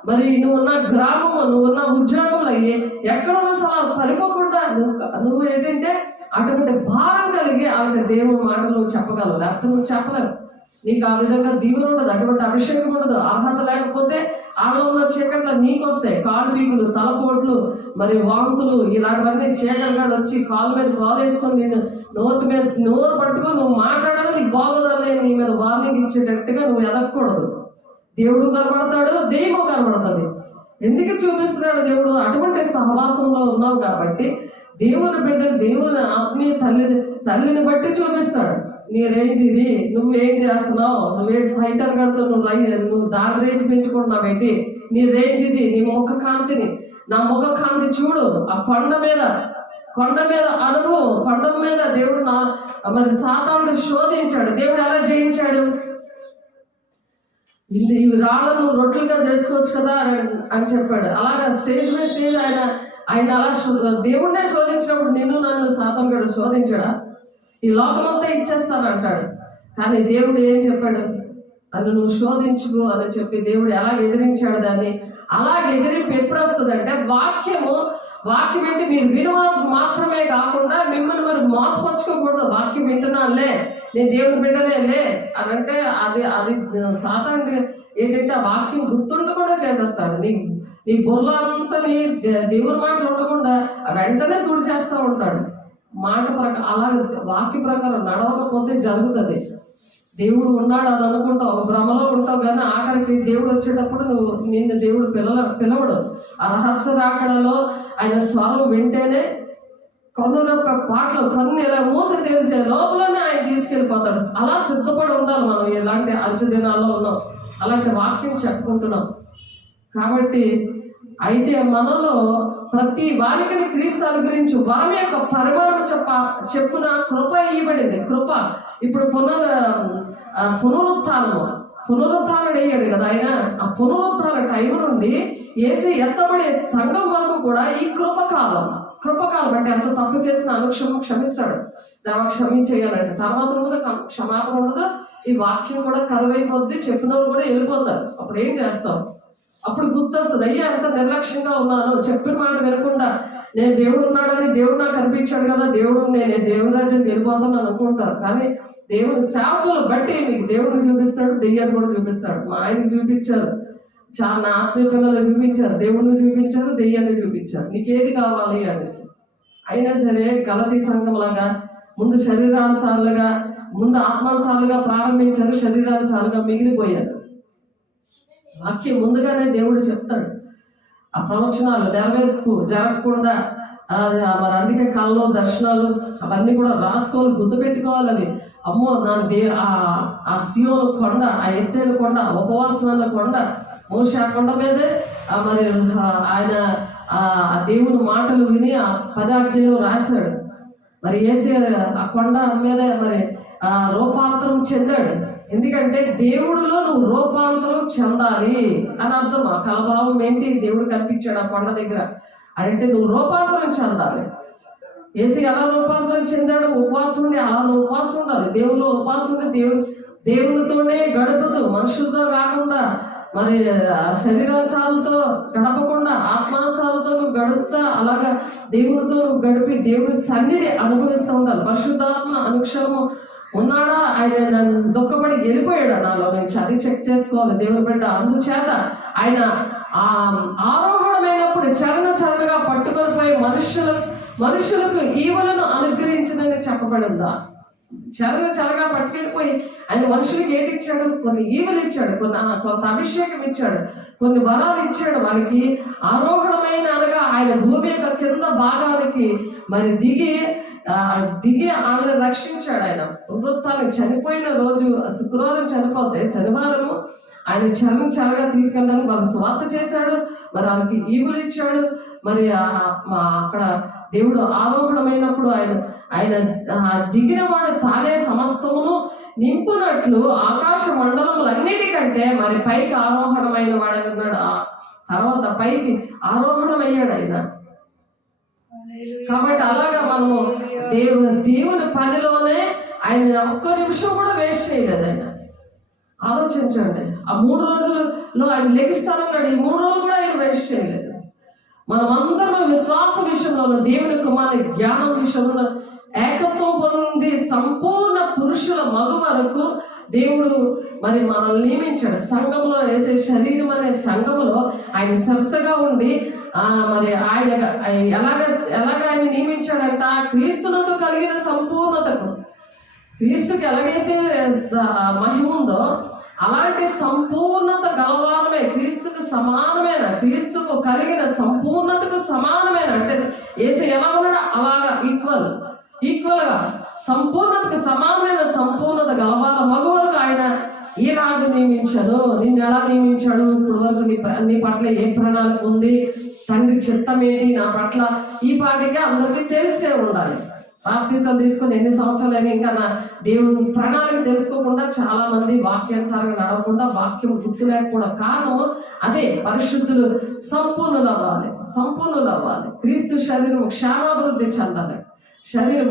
మరి నువ్వున్న గ్రామము, నువ్వున్న ఉద్యోగంలో ఎక్కడున్నా సరే పడిపోకుండా నువ్వు ఏంటంటే అటువంటి భారం కలిగి అలాంటి దేవుని మాటలు నువ్వు చెప్పగలవు. లేకపోతే నువ్వు చెప్పలేవు. నీకు ఆ విధంగా దీవెన ఉండదు, అటువంటి అభిషేకం ఉండదు. అర్హత లేకపోతే ఆడలో ఉన్న చీకట్లో నీకు వస్తాయి కాలు పీకులు, తలపోట్లు, మరి వాంతులు, ఇలాంటివన్నీ చీకటిగా వచ్చి కాలు మీద కాలు వేసుకొని నేను నోటి మీద నోరు పట్టుకొని నువ్వు మాట్లాడాలి. నీకు బాగోదని నీ మీద వార్నింగ్ ఇచ్చేటట్టుగా నువ్వు ఎదగకూడదు. దేవుడు కనబడతాడు, దెయ్యం కనబడుతుంది. ఎందుకు చూపిస్తున్నాడు దేవుడు? అటువంటి సహవాసంలో ఉన్నావు కాబట్టి దేవుని బిడ్డ, దేవుని ఆత్మీయ తల్లిని బట్టి చూపిస్తాడు. నీ రేంజ్ ఇది, నువ్వేం చేస్తున్నావు, నువ్వేం సైతం కడుతూ నువ్వు దాని రేంజ్ పెంచుకుంటున్నావు ఏంటి, నీ రేంజ్ ఇది, నీ ముఖ కాంతిని, నా ముఖ కాంతి చూడు. ఆ కొండ మీద అనుభవం, కొండ మీద దేవుడు మరి సాతానుడు శోధించాడు. దేవుడు ఎలా జయించాడు? ఇవి రాళ్ళను రొట్టెలుగా చేసుకోవచ్చు కదా అని చెప్పాడు. అలాగా స్టేజ్ బై స్టేజ్ ఆయన అలా దేవుడినే శోధించినప్పుడు నిన్ను నన్ను సాతానుడు శోధించాడా? ఈ లోకమంతా ఇచ్చేస్తానంటాడు. కానీ దేవుడు ఏం చెప్పాడు? నన్ను నువ్వు శోధించుకో అని చెప్పి దేవుడు ఎలా ఎదిరించాడు దాన్ని. అలాగే ఎదిరింపు ఎప్పుడు వస్తుంది అంటే వాక్యం ఏంటి, మీరు వినువ మాత్రమే కాకుండా మిమ్మల్ని మరి మోసపరచుకోకూడదు. వాక్యం వింటున్నానులే, నేను దేవుని బిడ్డనేలే అని అంటే అది సాతానుడు ఏంటంటే ఆ వాక్యం గుర్తుండకుండా చేసేస్తాడు. నీ బుర్ర అంతా దేవుని మాటలు ఉండకుండా వెంటనే తుడిచేస్తూ ఉంటాడు. మాట ప్రకారం అలా వాక్య ప్రకారం నడవకపోతే జరుగుతుంది. దేవుడు ఉన్నాడు అని అనుకుంటావు, ఒక భ్రమలో ఉంటావు, కానీ ఆఖరికి దేవుడు వచ్చేటప్పుడు నిన్ను దేవుడు పిలవడు. ఆ రహస్య రాకడలో ఆయన స్వరం వింటేనే కన్నుల పాటలు కన్ను ఇలా మూసి తెరిచే లోపలనే ఆయన తీసుకెళ్ళిపోతాడు. అలా సిద్ధపడి ఉండాలి మనం. ఎలాంటి అంచు దినాల్లో ఉన్నాం, అలాంటి వాక్యం చెప్పుకుంటున్నాం కాబట్టి. అయితే మనలో ప్రతి వారికి క్రీస్తు అనుగ్రహించి వారి యొక్క పరిమాణం చెప్పున కృప ఇవ్వబడింది. కృప ఇప్పుడు పునరుత్థానం అయ్యాడు కదా ఆయన. ఆ పునరుత్థాన టైం నుండి యేసు ఎత్తబడే సంఘం వరకు కూడా ఈ కృపకాలం అంటే ఎంత తప్పు చేసిన అనుక్షమం క్షమిస్తాడు. దేవా క్షమించేయాలంటే తర్వాత ఉండదు, క్షమాపణ ఉండదు. ఈ వాక్యం కూడా కరువైపోద్ది, చెప్పిన వాళ్ళు కూడా వెళ్ళిపోతారు. అప్పుడు ఏం చేస్తావు? అప్పుడు గుర్తొస్తుంది, అయ్యా ఎంత నిర్లక్ష్యంగా ఉన్నాను, చెప్పిన మాట వినకుండా. నేను దేవుడు ఉన్నాడని, దేవుడు నాకు కనిపించాడు కదా, నేను దేవుని రాజ్యానికి వెళ్ళిపోతాను అనుకుంటారు. కానీ దేవుని సేవకులు బట్టి మీకు దేవుడిని చూపిస్తాడు, దెయ్యాన్ని కూడా చూపిస్తాడు. మా ఆయనకి చూపించారు, చాలా ఆత్మీయ పిల్లలు చూపించారు, దేవుడిని చూపించారు, దెయ్యాన్ని చూపించారు. నీకేది కావాలి అనేసి. అయినా సరే గలతీ సంఘంలాగా ముందు శరీరానుసారులుగా, ముందు ఆత్మానుసారులుగా ప్రారంభించారు, శరీరానుసారులుగా మిగిలిపోయారు. వాక్యం ముందుగానే దేవుడు చెప్తాడు. ఆ ప్రవచనాలు నెరవేర్పు జరగకుండా మరి అందుకే కళ్ళు దర్శనాలు అవన్నీ కూడా రాసుకోవాలి, గుర్తు పెట్టుకోవాలి. అవి అమ్మో ఆ సియోను కొండ, ఆ ఎత్తైన కొండ, ఉపవాసమైన కొండ, మోషే ఆ కొండ మీదే మరి ఆయన ఆ దేవుని మాటలు విని ఆ 10 ఆజ్ఞలు రాశాడు. మరి యేసే ఆ కొండ మీద మరి రూపాంతరం చెందాడు. ఎందుకంటే దేవుడిలో నువ్వు రూపాంతరం చెందాలి అని అర్థం. ఆ కలభావం ఏంటి? దేవుడు కనిపించాడు ఆ కొండ దగ్గర అంటే నువ్వు రూపాంతరం చెందాలి. యేసు ఎలా రూపాంతరం చెందాడు? ఉపవాసం ఉండి అలా ఉపవాసం ఉండాలి. దేవుల్లో ఉపవాసం ఉండి దేవునితోనే గడుపుతూ, మనుషులతో కాకుండా, మరి శరీరానుసారాలతో గడపకుండా ఆత్మానుసారాలతో నువ్వు గడుపుతా అలాగా దేవునితో నువ్వు గడిపి దేవుని సన్నిధి అనుభవిస్తూ ఉండాలి. పరిశుద్ధాత్మ అనుక్షణము ఉన్నాడా? ఆయన నన్ను దుఃఖపడి వెళ్ళిపోయాడు నాలో నుంచి, అది చెక్ చేసుకోవాలి దేవుని బిడ్డ. అందుచేత ఆయన ఆరోహణమైనప్పుడు చరణగా పట్టుకొని పోయి మనుషులకు ఈవులను అనుగ్రహించిందని చెప్పబడిందా? చరగా పట్టుకెళ్ళిపోయి ఆయన మనుషులకి ఏంటి ఇచ్చాడు? కొన్ని ఈవులు ఇచ్చాడు, కొంత అభిషేకం ఇచ్చాడు, కొన్ని వరాలు ఇచ్చాడు. వారికి ఆరోహణమైన అనగా ఆయన భూమి యొక్క కింద భాగానికి మరి దిగి ఆయనను రక్షించాడు. ఆయన పునరుత్థానం చనిపోయిన రోజు శుక్రవారం చనిపోతే శనివారము ఆయన చరగా తీసుకెళ్ళడానికి వాళ్ళు స్వార్థ చేశాడు. మరి వాళ్ళకి ఈవులు ఇచ్చాడు. మరి అక్కడ దేవుడు ఆరోహణమైనప్పుడు ఆయన దిగిన వాడు తానే సమస్తమును నింపునట్లు ఆకాశ మండలములన్నిటికంటే మరి పైకి ఆరోహణమైన వాడు ఉన్నాడు. తర్వాత పైకి ఆరోహణమయ్యాడు ఆయన. కాబట్టి అలాగా మనము దేవుని పనిలోనే ఆయన ఒక్క నిమిషం కూడా వేస్ట్ చేయలేదు. ఆయన ఆలోచించండి, ఆ 3 రోజులలో ఆయన లెగిస్తానన్నాడు, ఈ 3 రోజులు కూడా ఆయన వేస్ట్ చేయలేదు. మనమందరం విశ్వాస విషయంలో, దేవుని కుమారుని జ్ఞానం విషయంలో ఏకత్వం పొంది సంపూర్ణ పురుషుల మగ వరకు దేవుడు మరి మనల్ని నియమించాడు. సంఘంలో వేసే శరీరం అనే సంఘంలో ఆయన సరసగా ఉండి మరి ఆయన ఎలాగ ఆయన నియమించాడంట? క్రీస్తునకు కలిగిన సంపూర్ణతకు, క్రీస్తుకి ఎలాగైతే మహిమ ఉందో అలాంటి సంపూర్ణత గలవారమే, క్రీస్తుకు సమానమైన, క్రీస్తుకు కలిగిన సంపూర్ణతకు సమానమైన. అంటే యేసు ఎలా ఉన్నాడో అలాగా ఈక్వల్గా సంపూర్ణతకు సమానమైన సంపూర్ణత గలవాల మగవారు ఆయన ఈనాడు నియమించాడు. నిన్ను ఎలా నియమించాడు? ఇప్పుడు వరకు నీ పట్ల ఏ ప్రణాళిక ఉంది, తండ్రి చిత్తం ఏంటి నా పట్ల, ఈ పాటిగా అందరికీ తెలిసే ఉండాలి. బాప్తిసం తీసుకుని ఎన్ని సంవత్సరాలైనా ఇంకా నా దేవుని ప్రణాళిక తెలుసుకోకుండా చాలా మంది వాక్యానుసారంగా నడవకుండా, వాక్యం గుర్తు లేకపోవడం కారణం అదే. పరిశుద్ధులు సంపూర్ణులు అవ్వాలి. క్రీస్తు శరీరం క్షేమాభివృద్ధి చెందాలి.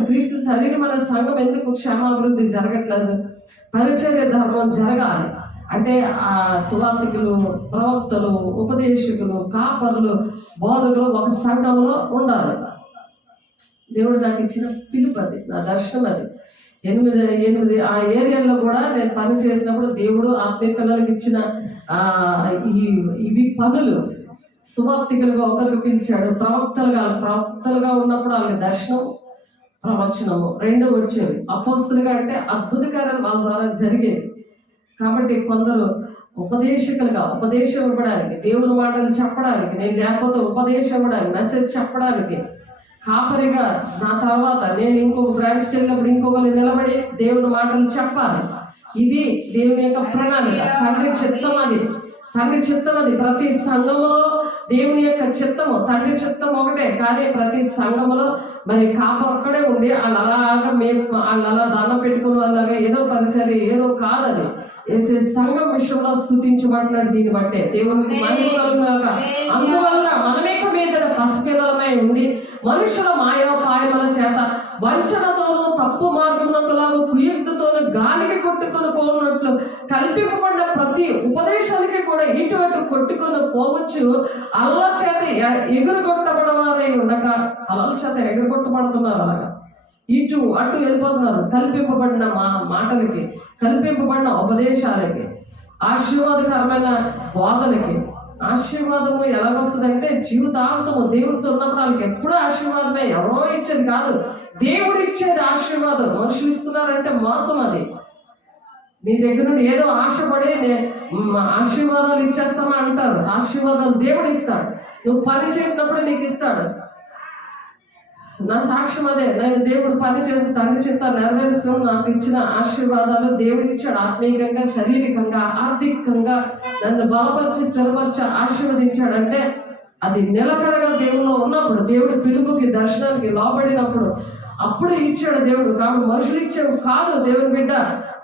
క్రీస్తు శరీరం అనే సంఘం ఎందుకు క్షేమాభివృద్ధి జరగట్లేదు? పరిచర్య ధర్మం జరగాలి. అంటే ఆ సువార్థికులు, ప్రవక్తలు, ఉపదేశకులు, కాపరులు, బోధకులు ఒక సంఘంలో ఉండాలి. దేవుడు నాకు ఇచ్చిన పిలుపు అది, నా దర్శనం అది. 8 ఆ ఏరియాలో కూడా నేను పని చేసినప్పుడు దేవుడు ఆత్మీయ పిల్లలకి ఇచ్చిన ఇవి పనులు. సువార్థికులుగా ఒకరికి పిలిచాడు, ప్రవక్తలుగా ఉన్నప్పుడు వాళ్ళకి దర్శనం, ప్రవచనము 2 వచ్చేవి. అపోస్తులుగా అంటే అద్భుత కార్యాలు వాళ్ళ ద్వారా జరిగేవి. కాబట్టి కొందరు ఉపదేశకులుగా ఉపదేశం ఇవ్వడానికి, దేవుని మాటలు చెప్పడానికి, నేను లేకపోతే ఉపదేశం ఇవ్వడానికి, మెసేజ్ చెప్పడానికి, కాపరిగా నా తర్వాత నేను ఇంకొక బ్రాంచ్కి వెళ్ళినప్పుడు ఇంకొకరు నిలబడి దేవుని మాటలు చెప్పాలి. ఇది దేవుని యొక్క ప్రణాళిక, తండ్రి చిత్తం అది. తండ్రి చిత్తం అది. ప్రతి సంఘములో దేవుని యొక్క చిత్తము, తండ్రి చిత్తం ఒకటే, కానీ ప్రతి సంఘములో మరి కాపర్ ఒక్కడే ఉండి వాళ్ళలాగా వాళ్ళు అలా దండం పెట్టుకున్న వాళ్ళగా ఏదో పరిచర్య ఏదో కాదని వేసే సంఘం విషయంలో స్తుతించబడినాడు. దీన్ని బట్టే దేవునికి మహిమ కలుగుగాక. అందువల్ల మనమేక మీద పసిపిల్లలమై ఉండి మనుషుల మాయోపాయముల చేత వంచనతోనూ తప్పు మార్గమునకులాగా కుయుక్తితోనూ గాలికి కొట్టుకొని పోనట్లు కల్పింపబడ్డ ప్రతి ఉపదేశానికి కూడా ఇటు అటు కొట్టుకొని పోవచ్చు. అల్ల చేత ఎగురుగొట్టబడవారై ఉండక అలల చేత ఎగురుగొట్టబడుతున్నారు. అలాగా ఇటు అటు వెళ్ళిపోతున్నారు. కల్పింపబడిన మాటలకి, కల్పింపబడిన ఉపదేశాలకి, ఆశీర్వాదకరమైన బోధలకి. ఆశీర్వాదము ఎలాగొస్తుందంటే జీవితాంతము దేవుడితో ఉన్నప్పుడు వాళ్ళకి ఎప్పుడూ ఆశీర్వాదమే. ఎవరో ఇచ్చేది కాదు, దేవుడు ఇచ్చేది ఆశీర్వాదం. మనుషులు ఇస్తున్నారంటే మోసం అది. నీ దగ్గర నుండి ఏదో ఆశపడి ఆశీర్వాదాలు ఇచ్చేస్తామా అంటారు. ఆశీర్వాదాలు దేవుడు ఇస్తాడు. నువ్వు పని చేసినప్పుడు నీకు ఇస్తాడు. నా సాక్ష్యం అదే. నేను దేవుడు పని చేసి తండ్రి చిత్త నెరవేరుస్తున్నాను. నాకు ఇచ్చిన ఆశీర్వాదాలు దేవుడు ఇచ్చాడు. ఆత్మీయంగా, శారీరకంగా, ఆర్థికంగా నన్ను బలపరిచి స్థిరపరిచి ఆశీర్వదించాడంటే అది నిలకడగా దేవుల్లో ఉన్నప్పుడు, దేవుడి పిలుపుకి దర్శనానికి లోబడినప్పుడు అప్పుడు ఇచ్చాడు దేవుడు. కాబట్టి మనుషులు ఇచ్చేవి కాదు. దేవుని బిడ్డ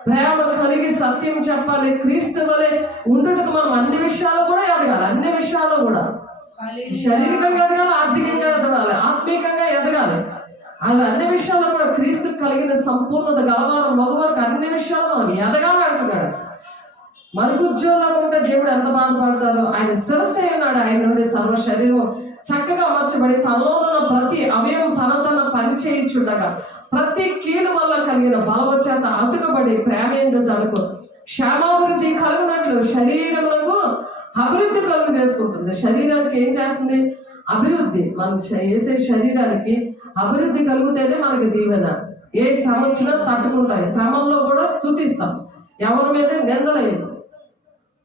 ప్రేమ కలిగి సత్యం చెప్పాలి. క్రీస్తు వలె ఉండుటకు మనం అన్ని విషయాలు కూడా ఎదగాలి. అన్ని విషయాల్లో కూడా శారీరకంగా ఎదగాలి, ఆర్థికంగా ఎదగాలి, ఆత్మీయంగా ఎదగాలి. అది అన్ని విషయాల్లో కూడా క్రీస్తు కలిగిన సంపూర్ణత గలవారు మగవారికి అన్ని విషయాలు మనం ఎదగాలి అంటున్నాడు. మరుగుజ్జోలో ఉంటే దేవుడు ఎంత బాధపడతారో. ఆయన శిరస్సు ఉన్నాడు. ఆయన నుండి సర్వ శరీరం చక్కగా అమర్చబడి తనలో ఉన్న ప్రతి అవయవం తన పని చేయించుండగా ప్రతి కీలు వల్ల కలిగిన బలవ చేత అతుకబడి ప్రేమేందు తనకు క్షేమాభివృద్ధి కలుగునట్లు శరీరములకు అభివృద్ధి కలుగు చేసుకుంటుంది. శరీరానికి ఏం చేస్తుంది? అభివృద్ధి. మనం చేసే శరీరానికి అభివృద్ధి కలిగితేనే మనకి దీవెన. ఏ శ్రమ వచ్చినా తట్టుకుంటాయి. శ్రమంలో కూడా స్తుతిస్తాం. ఎవరి మీద నిందలేదు.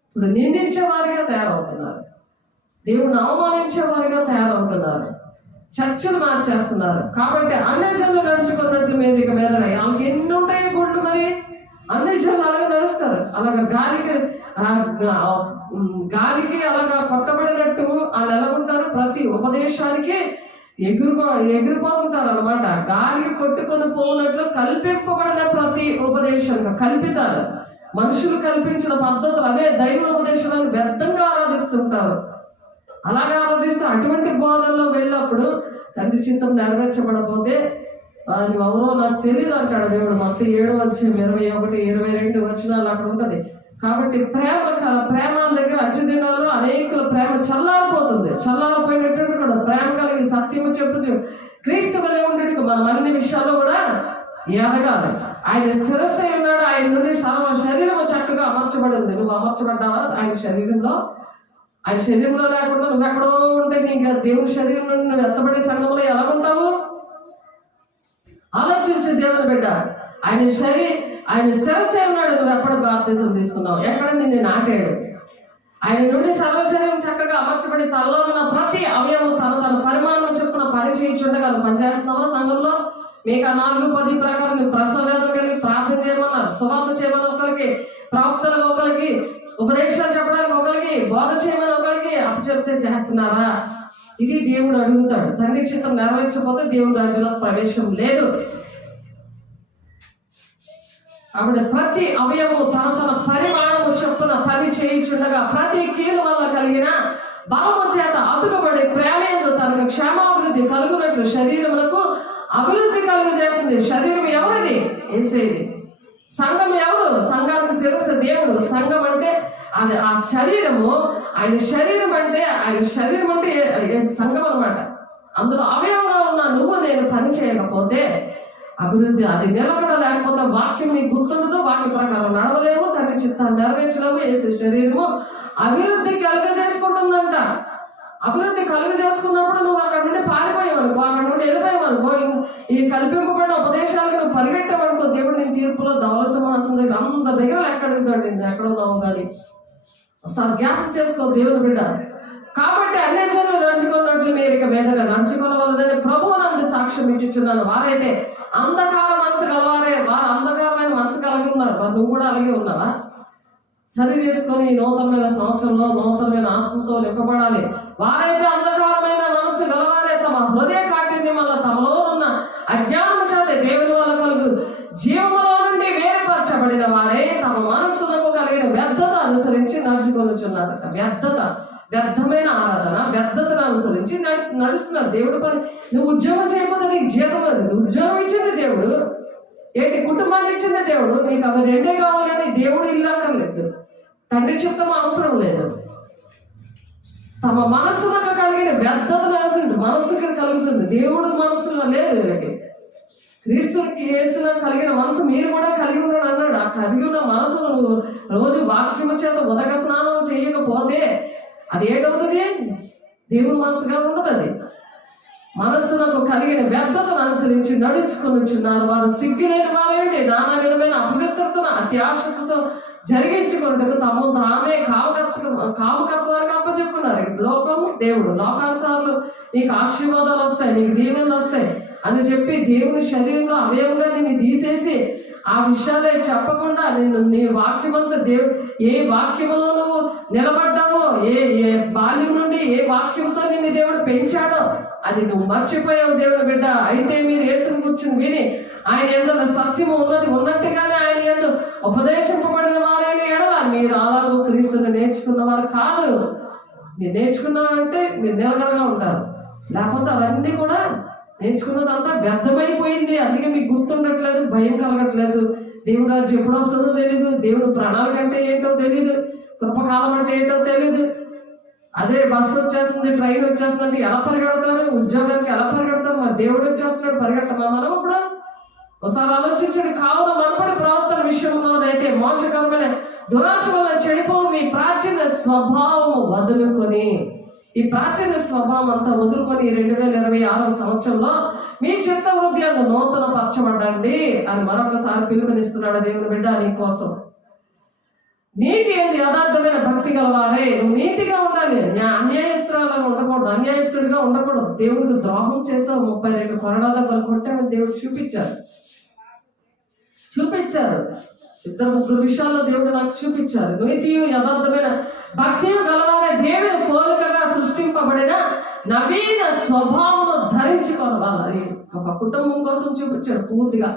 ఇప్పుడు నిందించే వారిగా తయారవుతున్నారు, దేవుని అవమానించే వారిగా తయారవుతున్నారు, చర్చలు మార్చేస్తున్నారు. కాబట్టి అన్ని జనులు నడుచుకున్నట్లు మీరు ఇక మీద వాళ్ళకి ఎన్ని ఉంటాయి గుళ్ళు. మరి అన్ని జనులు అలాగే నడుస్తారు. అలాగా గాలికి అలాగా కొట్టబడినట్టు వాళ్ళు ఎలాగుంటారు? ప్రతి ఉపదేశానికి ఎగిరిపోతుంటారు అనమాట. గాలికి కొట్టుకొని పోనట్లు కల్పింపబడిన ప్రతి ఉపదేశం కల్పితారు. మనుషులు కల్పించిన పద్ధతులు అవే దైవ ఉపదేశాలను వ్యర్థంగా ఆరాధిస్తుంటారు. అలాగే ఆరాధిస్తూ అటువంటి బోధనలో వెళ్ళినప్పుడు తండ్రి చిత్తం నెరవేర్చబడపోతే అది ఎవరో నాకు తెలియదు అంటాడు దేవుడు. మొత్తం 7:21, 22 అక్కడ ఉంటుంది. కాబట్టి ప్రేమ దగ్గర అచ్చదినాల్లో అనేకుల ప్రేమ చల్లారిపోతుంది. చల్లారిపోయినట్టు కూడా ప్రేమ కలిగి సత్యము చెప్పుతూ క్రీస్తు వలె ఉండేందుకు మనం అన్ని విషయాల్లో కూడా ఎదగాలి. ఆయన శిరస్సు ఉన్నాడు. ఆయన నుండి సర్వ శరీరము చక్కగా అమర్చబడింది. నువ్వు అమర్చబడ్డావా ఆయన శరీరంలో? ఆయన శరీరంలో లేకుండా నువ్వు ఎక్కడో ఉంటే నీకు దేవుని శరీరం నుండి నువ్వు ఎత్తబడే సంఘంలో ఎలా ఉంటావు? ఆలోచించు దేవుని బిడ్డ. ఆయన శిరస్సు ఉన్నాడు. నువ్వు ఎక్కడ బాప్తిజం తీసుకున్నావు? ఎక్కడ నిన్ను నాటాడు? ఆయన నుండి సర్వశరీరం చక్కగా అమర్చబడి తనలో ఉన్న ప్రతి అవయవం తన పరిమాణం చొప్పున పని చేయించుండగా పనిచేస్తున్నావా సంఘంలో? మీకు 4-10 ప్రకారం ప్రసవేదం కలిగి ప్రార్థన చేయమన్నారు, సువార్త చేయమని ఒకరికి, ప్రవక్తలకు ఒకరికి, ఉపదేశాలు చెప్పడానికి ఒకరికి, బోధ చేయమని ఒకరికి అప్పచెప్తే చేస్తున్నారా? ఇది దేవుడు అడుగుతాడు. తండ్రి చిత్తం నెరవేర్చకపోతే దేవుని రాజ్యంలో ప్రవేశం లేదు. కాబట్టి ప్రతి అవయవము తన పరిమాణము చొప్పున పని చేయించుండగా ప్రతి కీలు వల్ల కలిగిన బలము చేత అతుకబడి ప్రేమేందు తనకు క్షేమాభివృద్ధి కలుగునట్లు శరీరములకు అభివృద్ధి కలుగు చేస్తుంది. శరీరం ఎవరిది? యేసేది. సంఘం ఎవరు? సంఘానికి శిరస్సు దేవుడు, సంఘం అంటే అది ఆ శరీరము. ఆయన శరీరం అంటే సంఘం అన్నమాట. అందులో అవయవంగా ఉన్న నువ్వు నేను పని చేయకపోతే అభివృద్ధి అది నిలబడలేకపోతే, వాక్యం నీకు గుర్తుండదు, వాక్య ప్రకారం నడవలేవు, తండ్రి చిత్తాన్ని నెరవేర్చలేవు. యేసు శరీరము అభివృద్ధి కలుగజేసుకుంటుందంట. అభివృద్ధి కలుగు చేసుకున్నప్పుడు నువ్వు అక్కడ నుండి పారిపోయావనుకో, అక్కడ నుండి వెళ్ళిపోయావనుకో, ఈ కల్పింపబడిన ఉపదేశాలకు నువ్వు పరిగెట్టావనుకో, దేవుడు నేను తీర్పులో ధవళ సింహాసనం దగ్గర అంత దగ్గర ఎక్కడుంటాడు, నేను ఎక్కడున్నావు కానీ ఒకసారి జ్ఞాపకం చేసుకో దేవుని బిడ్డ. కాబట్టి అన్యజనులు నడుచుకున్నట్లు మీరు ఇక మీదగా నడుచుకోవాలని ప్రభువు నందు సాక్ష్యం ఇచ్చుచున్నాను. వారైతే అంధకార మనసు గలవారే, వారు అంధకారమైన మనసు కలిగి ఉన్నారు. మరి నువ్వు కూడా అలాగే ఉన్నావా? సరి చేసుకొని ఈ నూతనమైన సంవత్సరంలో నూతనమైన ఆత్మతో నింపబడాలి. వారైతే అంధకారమైన మనసు గలవారే, తమ హృదయ కాఠిన్యం వల్ల తమలో ఉన్న అజ్ఞానం చేత దేవుని వల్ల కలుగు జీవములో నుండి వేరుపరచబడిన వారే తమ మనస్సులకు కలిగిన వ్యర్థత అనుసరించి నడుచుకొనుచున్నారు. వ్యర్థమైన ఆరాధన, వ్యర్థతను అనుసరించి నడుస్తున్నారు. దేవుడు పని నువ్వు ఉద్యోగం చేయకపోతే నీకు జీతం అది. ఉద్యోగం ఇచ్చింది దేవుడు, ఏంటి కుటుంబాన్ని ఇచ్చింది దేవుడు. నీకు అవి రెండే కావాలి కానీ దేవుడు ఇల్లు అక్కర్లేదు, తండ్రి చిత్తం అవసరం లేదు. తమ మనస్సులకు కలిగిన వ్యర్థతను అనుసరించి మనస్సుకి కలుగుతుంది, దేవుడు మనస్సులో లేదు. వీళ్ళకి క్రీస్తుకి యేసులో కలిగిన మనసు మీరు కూడా కలిగి ఉన్నాడు అన్నాడు. ఆ కలిగి ఉన్న మనసును నువ్వు రోజు వాక్యము చేత ఉదక స్నానం చేయకపోతే అది ఏటవుతుంది? దేవుని మనసుగా ఉండదు. అది మనస్సులకు కలిగిన వ్యర్థతను అనుసరించి నడుచుకొనుచున్నారు. వారు సిగ్గులేని వారేంటి నానా విధమైన అపవిత్రతను అత్యాశతో జరిగించుకున్నట్టుకు తమ తామే కామకత్వానికి అప్పచెప్పుకున్నారు. లోకము దేవుడు, లోకానుసార్లు నీకు ఆశీర్వాదాలు వస్తాయి, నీకు దీవెనలు వస్తాయి అని చెప్పి దేవుని శరీరంలో అవయవంగా నిన్ను తీసేసి ఆ విషయాలే చెప్పకుండా నీ వాక్యమంతా ఏ వాక్యములో నువ్వు నిలబడ్డావో, ఏ బాల్యం నుండి ఏ వాక్యంతో నిన్ను దేవుడు పెంచాడో అది నువ్వు మర్చిపోయావు దేవుని బిడ్డ. అయితే మీరు యేసుని కూర్చుని విని ఆయన యందు సత్యము ఉన్నట్టుగానే ఆయన యందు ఉపదేశింపబడిన వారైన ఎడల మీరు అలాగూ క్రీస్తుని నేర్చుకున్నవారు కాదు. మీరు నేర్చుకున్నారంటే మీరు నిలకడగా ఉంటారు, లేకపోతే అవన్నీ కూడా నేర్చుకున్నదంతా వ్యర్థమైపోయింది. అందుకే మీకు గుర్తుండట్లేదు, భయం కలగట్లేదు. దేవుడు రాజు ఎప్పుడు వస్తుందో తెలీదు, దేవుడు ప్రణాళిక అంటే ఏంటో తెలీదు, కృపకాలం అంటే ఏంటో తెలీదు. అదే బస్సు వచ్చేస్తుంది, ట్రైన్ వచ్చేస్తుంది అంటే ఎలా పరిగెడతారు, ఉద్యోగానికి ఎలా పరిగెడతారు? మరి దేవుడు వచ్చేస్తున్నాడు, పరిగెట్టమన్నాను. ఇప్పుడు ఒకసారి ఆలోచించండి. కావున మనపడి ప్రవర్తన విషయంలోనైతే మోసకరమైన దురాశ వల్ల చెడిపో మీ ప్రాచీన స్వభావం వదులుకొని, ఈ ప్రాచీన స్వభావం అంతా వదులుకొని 2026 సంవత్సరంలో మీ చిత్త హృదయాన్ని నూతన పరచబడండి అని మరొకసారి పిలుపునిస్తున్నాడు దేవుని బిడ్డ. నీ కోసం నీతి ఏంది? యథార్థమైన భక్తి గలవారే. నువ్వు నీతిగా ఉండాలి, అన్యాయస్తురాలుగా ఉండకూడదు, అన్యాయస్తుడిగా ఉండకూడదు. దేవుడికి ద్రోహం చేసావు, 32 కొరడాల కొట్టామని దేవుడు చూపించారు. 2-3 విషయాల్లో దేవుడు నాకు చూపించారు. నీతియు యథార్థమైన భక్తి గలవారే దేవుని పోలికగా సృష్టింపబడిన నవీన స్వభావము ధరించుకోవాలి. ఒక కుటుంబం కోసం చూపించాడు పూర్తిగా.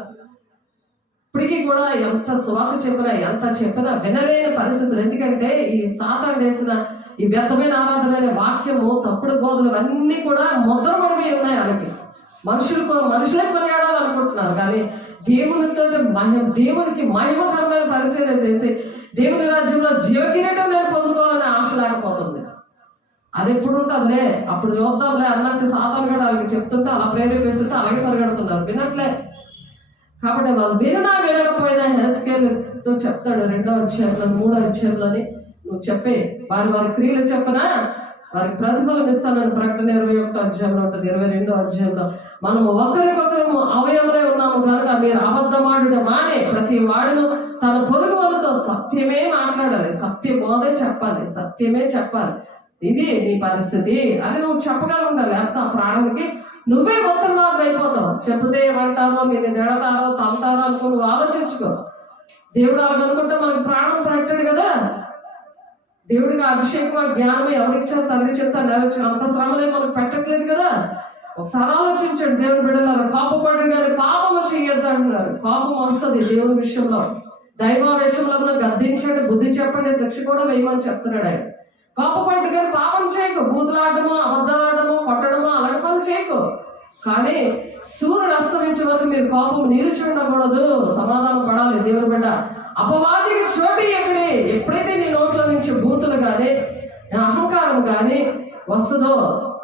ఇప్పటికీ కూడా ఎంత సువార్త చెప్పినా ఎంత చెప్పినా వినలేని పరిస్థితులు. ఎందుకంటే ఈ సాతాను వేసిన ఈ వ్యర్థమైన ఆరాధన వాక్యము, తప్పుడు బోధలు అన్నీ కూడా ముద్రపడిపోయి ఉన్నాయి. వాళ్ళకి మనుషులే కొనియాడాలనుకుంటున్నారు, కానీ దేవునికి మహిమకరమైన పరిచయం చేసి దేవుని రాజ్యంలో జీవకిరీటం నేను పొందుకోవాలనే ఆశ లేకపోతుంది. అది ఎప్పుడు ఉంటుందిలే, అప్పుడు చూద్దాంలే అన్నట్టు సాతాను కూడా వాళ్ళకి చెప్తుంటే అలా ప్రేరేపిస్తుంటే అలాగే పరిగెడుతున్నారు, వినట్లే. కాబట్టి వాళ్ళు వినకపోయినా హెస్కేల్తో చెప్తాడు 2వ అధ్యాయంలో 3వ అధ్యాయంలోని నువ్వు చెప్పే వారి క్రియలు చెప్పనా వారికి ప్రతిఫలం ఇస్తానని ప్రకటన 21వ అధ్యాయంలో ఉంటుంది. 22వ అధ్యాయంలో మనము ఒకరికొకరు అవయవలే ఉన్నాము కనుక మీరు అబద్ధమాడుట మానే ప్రతి వాడును తన పొరుగు వాళ్ళతో సత్యమే మాట్లాడాలి, సత్య బోధే చెప్పాలి, సత్యమే చెప్పాలి. ఇది నీ పరిస్థితి అని నువ్వు చెప్పగలుగుంటావు. లేకపోతే ఆ ప్రాణానికి నువ్వే ఉత్తరవాదం అయిపోతావు. చెబితే ఏమంటారో, మీరు తిడతారో తంతారో అనుకో, నువ్వు ఆలోచించుకో. దేవుడు అలా అనుకుంటే మనకి ప్రాణం పెట్టాడు కదా. దేవుడికి అభిషేకం జ్ఞానం ఎవరిచ్చారు? తండ్రి చేత నెరవేర్చారు. అంత శ్రమలే మనకు పెట్టట్లేదు కదా. ఒకసారి ఆలోచించాడు. దేవుని బిడ్డలారా, కోపపడు కానీ పాపము చేయొద్దు అంటున్నారు. కోపం వస్తుంది దేవుని విషయంలో, దైవావేశంలో మనం గద్దించండి, బుద్ధి చెప్పండి, శిక్ష కూడా వేయమని చెప్తున్నాడు ఆయన. కోపపడ్డు కానీ పాపం చేయకు, బూతులాడమో అబద్ధాలాడమో కొట్టడమో అలాంటి పనులు చేయకు. కానీ సూర్యుడు అస్తమించే వరకు మీరు కోపం నిలిచి ఉండకూడదు, సమాధానం పడాలి దేవుని బిడ్డ. అపవాదికి చోటు ఎక్కడే ఎప్పుడైతే నీ నోట్ల నుంచి బూతులు కానీ అహంకారం కానీ వస్తుందో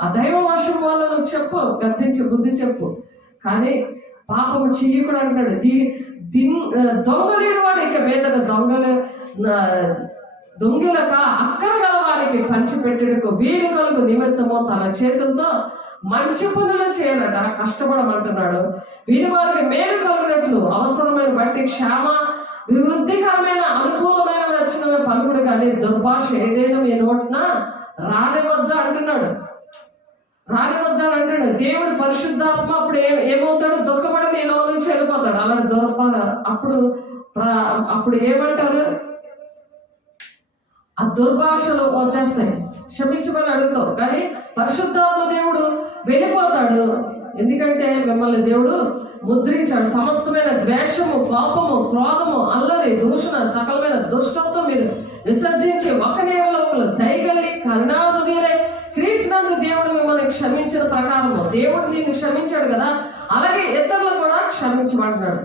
ఆ దైవ వర్షం వల్ల నువ్వు చెప్పు, గద్దించి బుద్ధి చెప్పు. కానీ పాపము చెయ్యకుడు అంటాడు. దొంగలేడు వాడు ఇక మీద దొంగలక అక్కర గల వారికి పంచిపెట్టుటకు వీలు కలుగు నిమిత్తము తన చేతులతో మంచి పనులు చేయనట కష్టపడమంటున్నాడు. వీరి వారికి మేలు కలిగినట్లు అవసరమైన బట్టి క్షేమ వివృద్ధికరమైన అనుకూలమైన వచ్చిన పలుకుడు కానీ దుర్భాష ఏదైనా మీ నోటిన రానివద్ద అంటున్నాడు. దేవుడు పరిశుద్ధాత్మ అప్పుడు ఏమవుతాడు? దుఃఖపడి నీ నోరు నుంచి వెళ్ళిపోతాడు. అలాంటి అప్పుడు ఏమంటారు? ఆ దుర్భాషలు వచ్చేస్తాయి. క్షమించమని అడుగుతావు కానీ పరిశుద్ధాత్మ దేవుడు వెళ్ళిపోతాడు. ఎందుకంటే మిమ్మల్ని దేవుడు ముద్రించాడు. సమస్తమైన ద్వేషము, కోపము, క్రోధము, అల్లరి, దూషణ, సకలమైన దుష్టంతో మీరు విసర్జించి ఒక నేలలో దయగలి కరుణాహృదయులై క్రీస్తునందు దేవుడు మిమ్మల్ని క్షమించిన ప్రకారము దేవుడు నిన్ను క్షమించాడు కదా, అలాగే ఇతరులు కూడా క్షమించమంటున్నాడు.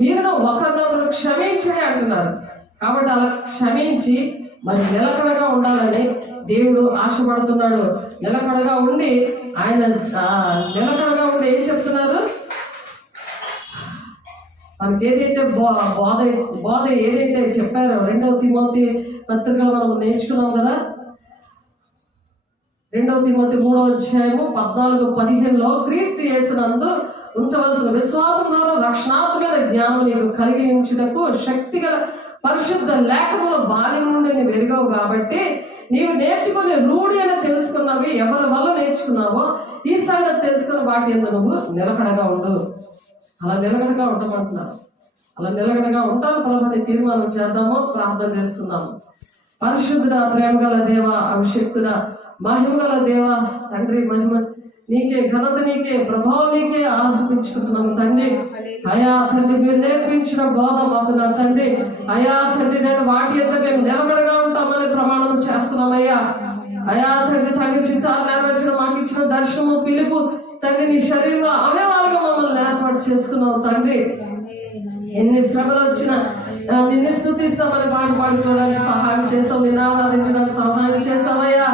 మీరు ఒకరినొకరు క్షమించడే అంటున్నారు. కాబట్టి అలా క్షమించి మరి నిలకడగా ఉండాలని దేవుడు ఆశపడుతున్నాడు. నిలకడగా ఉండి ఆయన ఏం చెప్తున్నారు? మనకి ఏదైతే బోధ ఏదైతే చెప్పారో 2వ తిమోతి పత్రికలో మనం నేర్చుకున్నాం కదా. 2వ తిమోతి 3వ అధ్యాయము 14-15లో క్రీస్తు యేసునందు ఉంచవలసిన విశ్వాసం ద్వారా రక్షణాత్మక జ్ఞానం నీకు కలిగి ఉంచుటకు శక్తిగల పరిశుద్ధ లేఖముల బాల్యం నుండి నీవు ఎరుగవు కాబట్టి నీవు నేర్చుకుని రూఢి అని తెలుసుకున్నవి ఎవరి వల్ల నేర్చుకున్నావో ఈ సంగతి తెలుసుకున్న వాటి యందు నువ్వు నిలకడగా ఉండు. అలా నిలకడగా ఉండమంటున్నారు. అలా నిలకడగా ఉంటాను ప్రభుని తీర్మానం చేద్దాము, ప్రార్థన చేసుకుందాము. పరిశుద్ధుడ, ప్రేమ గల దేవ, అభిషక్తుడ, మహిమ గల దేవ, తండ్రి మహిమ నీకే, ఘనత నీకే, ప్రభావం నీకే ఆరోపించుకుంటున్నాము తండ్రి. అయా తండ్రి మీరు నేర్పించిన బోధ మాకు నా తండ్రి. అయా తండ్రి నేను వాటి యొక్క మేము నిలబడగా ఉంటామని ప్రమాణం చేస్తున్నామయ్యా. అయా తండ్రి చిత్తాలు నెరవేర్చిన మాకు ఇచ్చిన దర్శనము, పిలుపు తండ్రి నీ శరీరంలో అవయవాలుగా మమ్మల్ని ఏర్పాటు చేసుకున్నావు తండ్రి. ఎన్ని శ్రమలు వచ్చినా నిన్ను స్తుతిస్తామని పాడుకోవడానికి సహాయం చేసావు, నిన్ను ఆరాధించడానికి సహాయం చేసావయ్యా.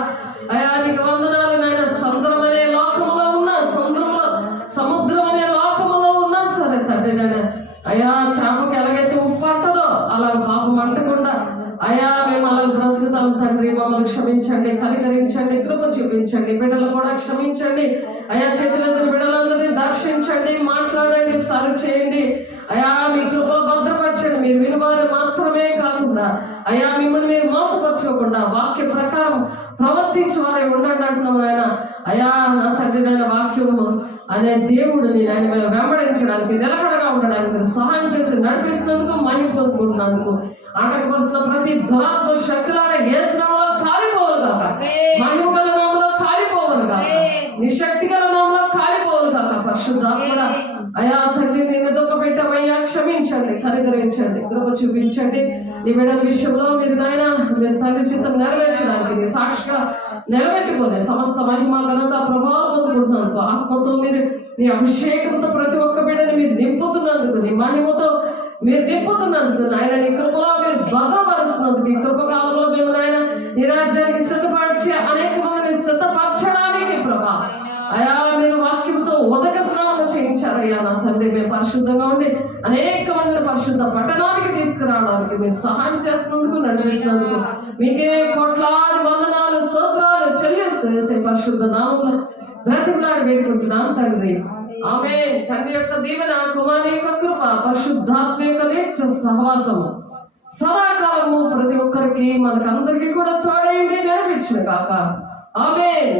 అయా నీకు వందనాలు నాయన. సముద్రం అనే లోకంలో ఉన్నా, సముద్రం అనే లోకంలో ఉన్నా సరే తండ్రి నాయన. అయా చేపకి ఎలాగైతే ఉప్పు అంటదో అలా పాపం అంటకుండా అయా మేము అలా బ్రతుకుతాం తండ్రి. మమ్మల్ని క్షమించండి, కనికరించండి, కృప చూపించండి. బిడ్డలు కూడా క్షమించండి అయా. చేతులెత్తిన బిడ్డలందరినీ దర్శించండి, మాట్లాడండి, సరి చేయండి అయా. మీ కృపలో భద్రపరచండి. మీరు వినివారు మాత్రమే కాకుండా అయా మిమ్మల్ని మీరు మోసపరచుకోకుండా వాక్య ప్రకారం ప్రవర్తించి వారే ఉండండి అంటున్నాం ఆయన. అయా నా తండ్రి నాయన వాక్యము అనే దేవుడిని ఆయన వెంబడించడానికి, నిలకడగా ఉండడానికి మీరు సహాయం చేసి నడిపిస్తున్నందుకు, మహిమ పొందుకుంటున్నందుకు, ఆటకపరుస్తున్న ప్రతి దురాత్మ శక్తులారా యేసునామములో కాలిపోవాలి కాక, మహిమ గల నామములో కాలిపోవాలి కాక, నీ శక్తి గల నామములో కాలిపోవాలి కాక. పరిశుద్ధాత్మ అయా తండ్రి నేను దుఃఖపెట్టమయ్యా, క్షమించండి, కనికరించండి, కృప చూపించండి. ఈ బిడ్డల విషయంలో మీరు నాయన మీరు తండ్రి చిత్తం నెరవేర్చడానికి నీ సాక్షిగా నిలబెట్టుకొని సమస్త మహిమ ఘనత ప్రభావం పొందుకుంటున్నందుకు, ఆత్మతో మీరు నీ అభిషేకంతో ప్రతి ఒక్క బిడ్డని మీరు నింపుతున్నందుకు, నీ మహిమతో మీరు నింపుతున్నందుకు నాయన, నీ కృపలో మీరు భద్రపరుస్తున్నందుకు, ఈ కృపకాలంలో మేము నాయన నీ రాజ్యానికి సిద్ధపరిచి అనేక మందిని సిద్ధపరచడానికి ప్రభా అయా మీరు వాక్యంతో ఉదక స్నానం చేయించారయ్యా నా తండ్రి. మేము పరిశుద్ధంగా ఉండి అనేక మందిని పరిశుద్ధ పట్టణానికి తీసుకురావడానికి మీరు సహాయం చేస్తున్నందుకు, నడిపిస్తున్నందుకు మీకే కోట్లాది వందనాలు స్తోత్రాలు చెల్లిస్తూ వేసే పరిశుద్ధ నామంలో బ్రతిమలాడి వేడుకుంటున్నాం తండ్రి. ఆమేన్. తండ్రి యొక్క దీవెన, కుమారుని యొక్క కృప, పరిశుద్ధాత్మ యొక్క నిత్య సహవాసము సదాకాలము ప్రతి ఒక్కరికి మనకందరికీ కూడా తోడైంది నడిపించును గాక. ఆమేన్.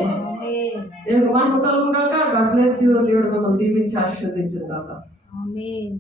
దేవుడు మహిమ కలుగును గాక. God bless you. దేవుడు మిమ్మల్ని దీవించి ఆశీర్వదించును గాక. ఆమేన్.